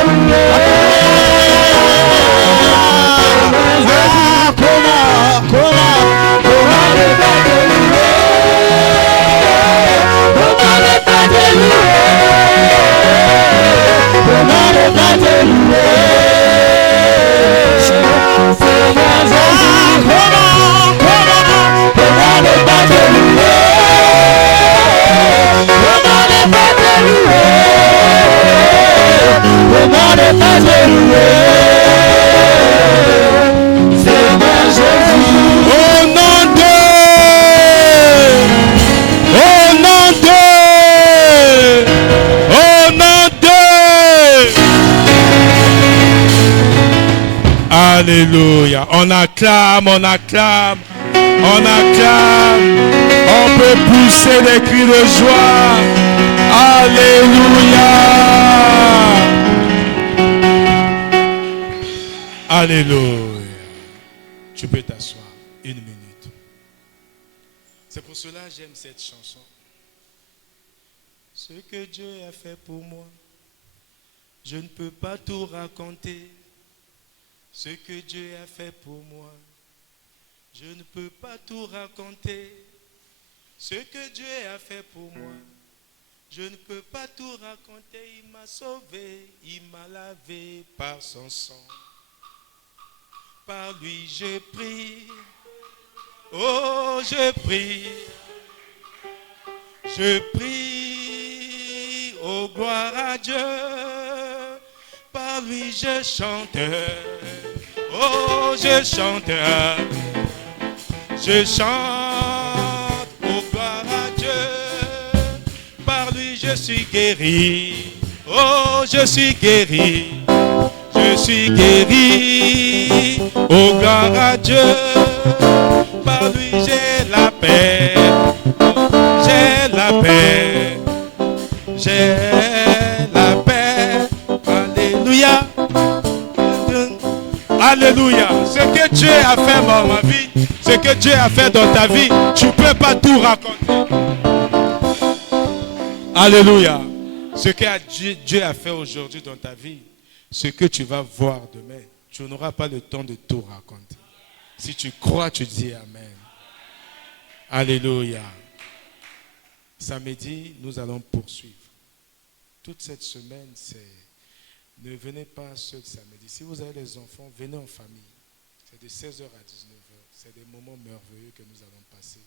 Alléluia. On acclame, on acclame, on acclame. On peut pousser des cris de joie. Alléluia. Alléluia. Tu peux t'asseoir une minute. C'est pour cela que j'aime cette chanson. Ce que Dieu a fait pour moi, je ne peux pas tout raconter. Ce que Dieu a fait pour moi, je ne peux pas tout raconter. Ce que Dieu a fait pour moi, je ne peux pas tout raconter. Il m'a sauvé, il m'a lavé par son sang. Par lui je prie, oh je prie, oh gloire à Dieu. Par lui je chante, oh je chante, oh gloire à Dieu. Par lui je suis guéri, oh je suis guéri, oh gloire à Dieu. Par lui j'ai la paix, j'ai la paix, j'ai la paix. Alléluia. Alléluia. Ce que Dieu a fait dans ma vie, ce que Dieu a fait dans ta vie, tu ne peux pas tout raconter. Alléluia. Ce que Dieu a fait aujourd'hui dans ta vie, ce que tu vas voir demain, tu n'auras pas le temps de tout raconter. Si tu crois, tu dis Amen. Alléluia. Samedi, nous allons poursuivre. Toute cette semaine, ne venez pas seul samedi. Si vous avez des enfants, venez en famille. C'est de 16h à 19h. C'est des moments merveilleux que nous allons passer.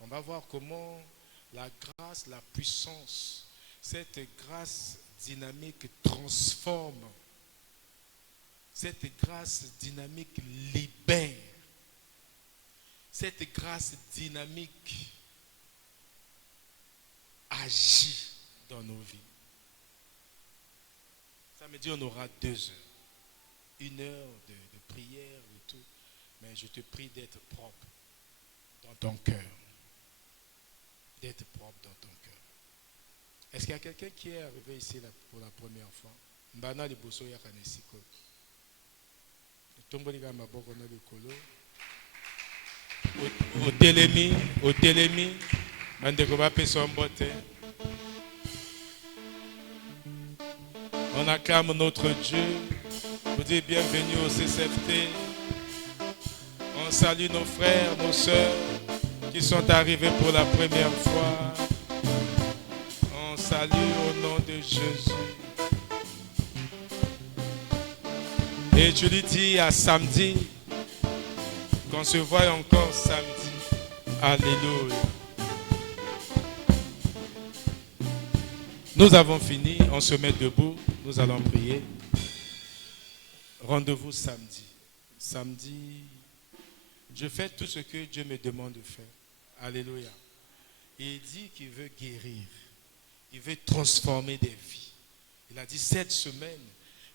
On va voir comment la grâce, la puissance, cette grâce dynamique transforme. Cette grâce dynamique libère. Cette grâce dynamique agit dans nos vies. Samedi, on aura 2 heures. 1 heure de prière et tout. Mais je te prie d'être propre dans ton cœur. D'être propre dans ton cœur. Est-ce qu'il y a quelqu'un qui est arrivé ici pour la première fois? Mbana liboso ya kanesiko. Tomboliga maboko na likolo. Au telemi, bandeko ba peso mbote. On acclame notre Dieu. Vous dites bienvenue au CCFT. On salue nos frères, nos sœurs qui sont arrivés pour la première fois. On salue au nom de Jésus. Et je lui dis à samedi, qu'on se voit encore samedi. Alléluia. Nous avons fini, on se met debout, nous allons prier. Rendez-vous samedi. Samedi, je fais tout ce que Dieu me demande de faire. Alléluia. Et il dit qu'il veut guérir. Il veut transformer des vies. Il a dit cette semaine,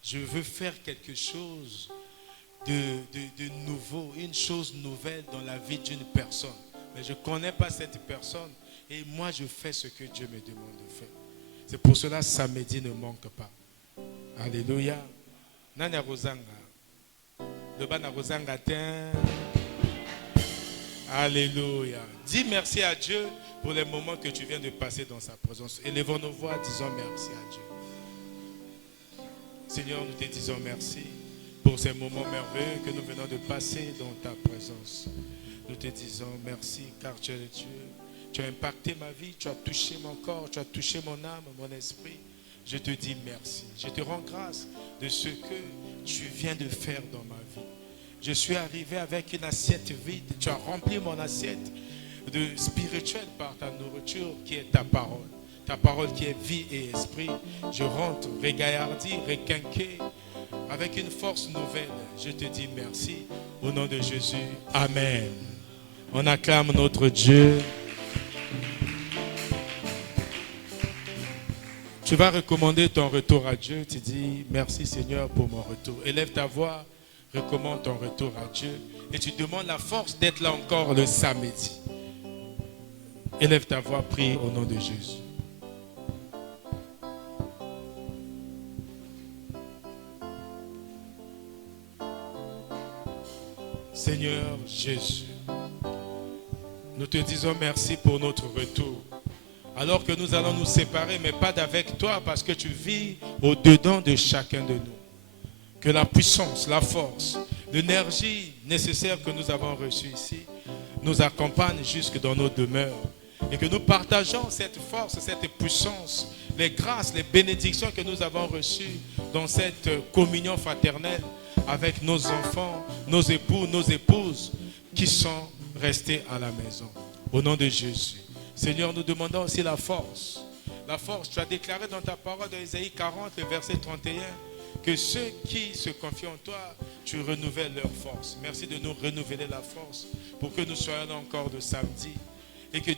je veux faire quelque chose de nouveau, une chose nouvelle dans la vie d'une personne. Mais je ne connais pas cette personne et moi je fais ce que Dieu me demande de faire. C'est pour cela samedi ne manque pas. Alléluia. Nanya Rosanga. Le Banarozangatin. Alléluia. Dis merci à Dieu pour les moments que tu viens de passer dans sa présence. Élevons nos voix, disons merci à Dieu. Seigneur, nous te disons merci pour ces moments merveilleux que nous venons de passer dans ta présence. Nous te disons merci car tu es Dieu. Tu as impacté ma vie, tu as touché mon corps, tu as touché mon âme, mon esprit. Je te dis merci. Je te rends grâce de ce que tu viens de faire dans ma vie. Je suis arrivé avec une assiette vide. Tu as rempli mon assiette de spirituel par ta nourriture qui est ta parole. Ta parole qui est vie et esprit. Je rentre régaillardi, requinqué, avec une force nouvelle. Je te dis merci. Au nom de Jésus. Amen. On acclame notre Dieu. Tu vas recommander ton retour à Dieu. Tu dis merci Seigneur pour mon retour. Élève ta voix, recommande ton retour à Dieu. Et tu demandes la force d'être là encore le samedi. Élève ta voix, prie au nom de Jésus. Seigneur Jésus, nous te disons merci pour notre retour. Alors que nous allons nous séparer, mais pas d'avec toi, parce que tu vis au-dedans de chacun de nous. Que la puissance, la force, l'énergie nécessaire que nous avons reçue ici nous accompagne jusque dans nos demeures. Et que nous partageons cette force, cette puissance, les grâces, les bénédictions que nous avons reçues dans cette communion fraternelle avec nos enfants, nos époux, nos épouses qui sont restés à la maison. Au nom de Jésus. Seigneur, nous demandons aussi la force. La force, tu as déclaré dans ta parole de Ésaïe 40, le verset 31, que ceux qui se confient en toi, tu renouvelles leur force. Merci de nous renouveler la force pour que nous soyons là encore de samedi. Et que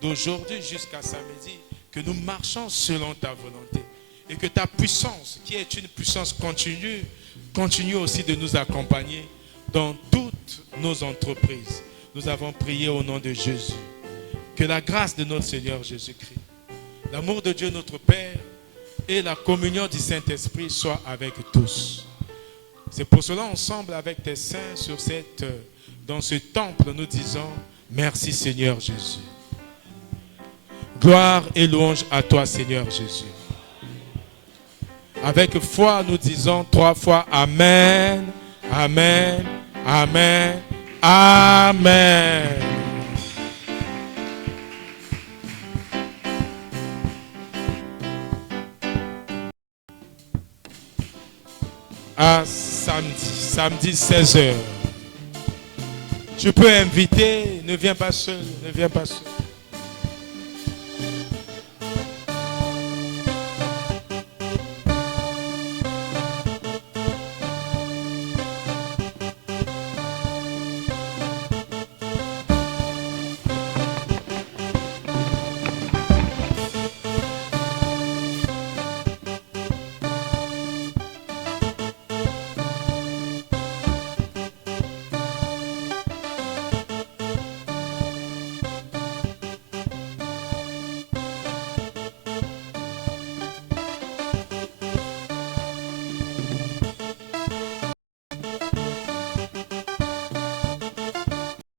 d'aujourd'hui jusqu'à samedi, que nous marchons selon ta volonté. Et que ta puissance, qui est une puissance continue, continue aussi de nous accompagner dans toutes nos entreprises. Nous avons prié au nom de Jésus. Que la grâce de notre Seigneur Jésus-Christ, l'amour de Dieu notre Père et la communion du Saint-Esprit soient avec tous. C'est pour cela, ensemble avec tes saints, dans ce temple, nous disons merci Seigneur Jésus. Gloire et louange à toi Seigneur Jésus. Avec foi, nous disons 3 fois Amen, Amen, Amen, Amen. À samedi 16h. Tu peux inviter, ne viens pas seul, ne viens pas seul.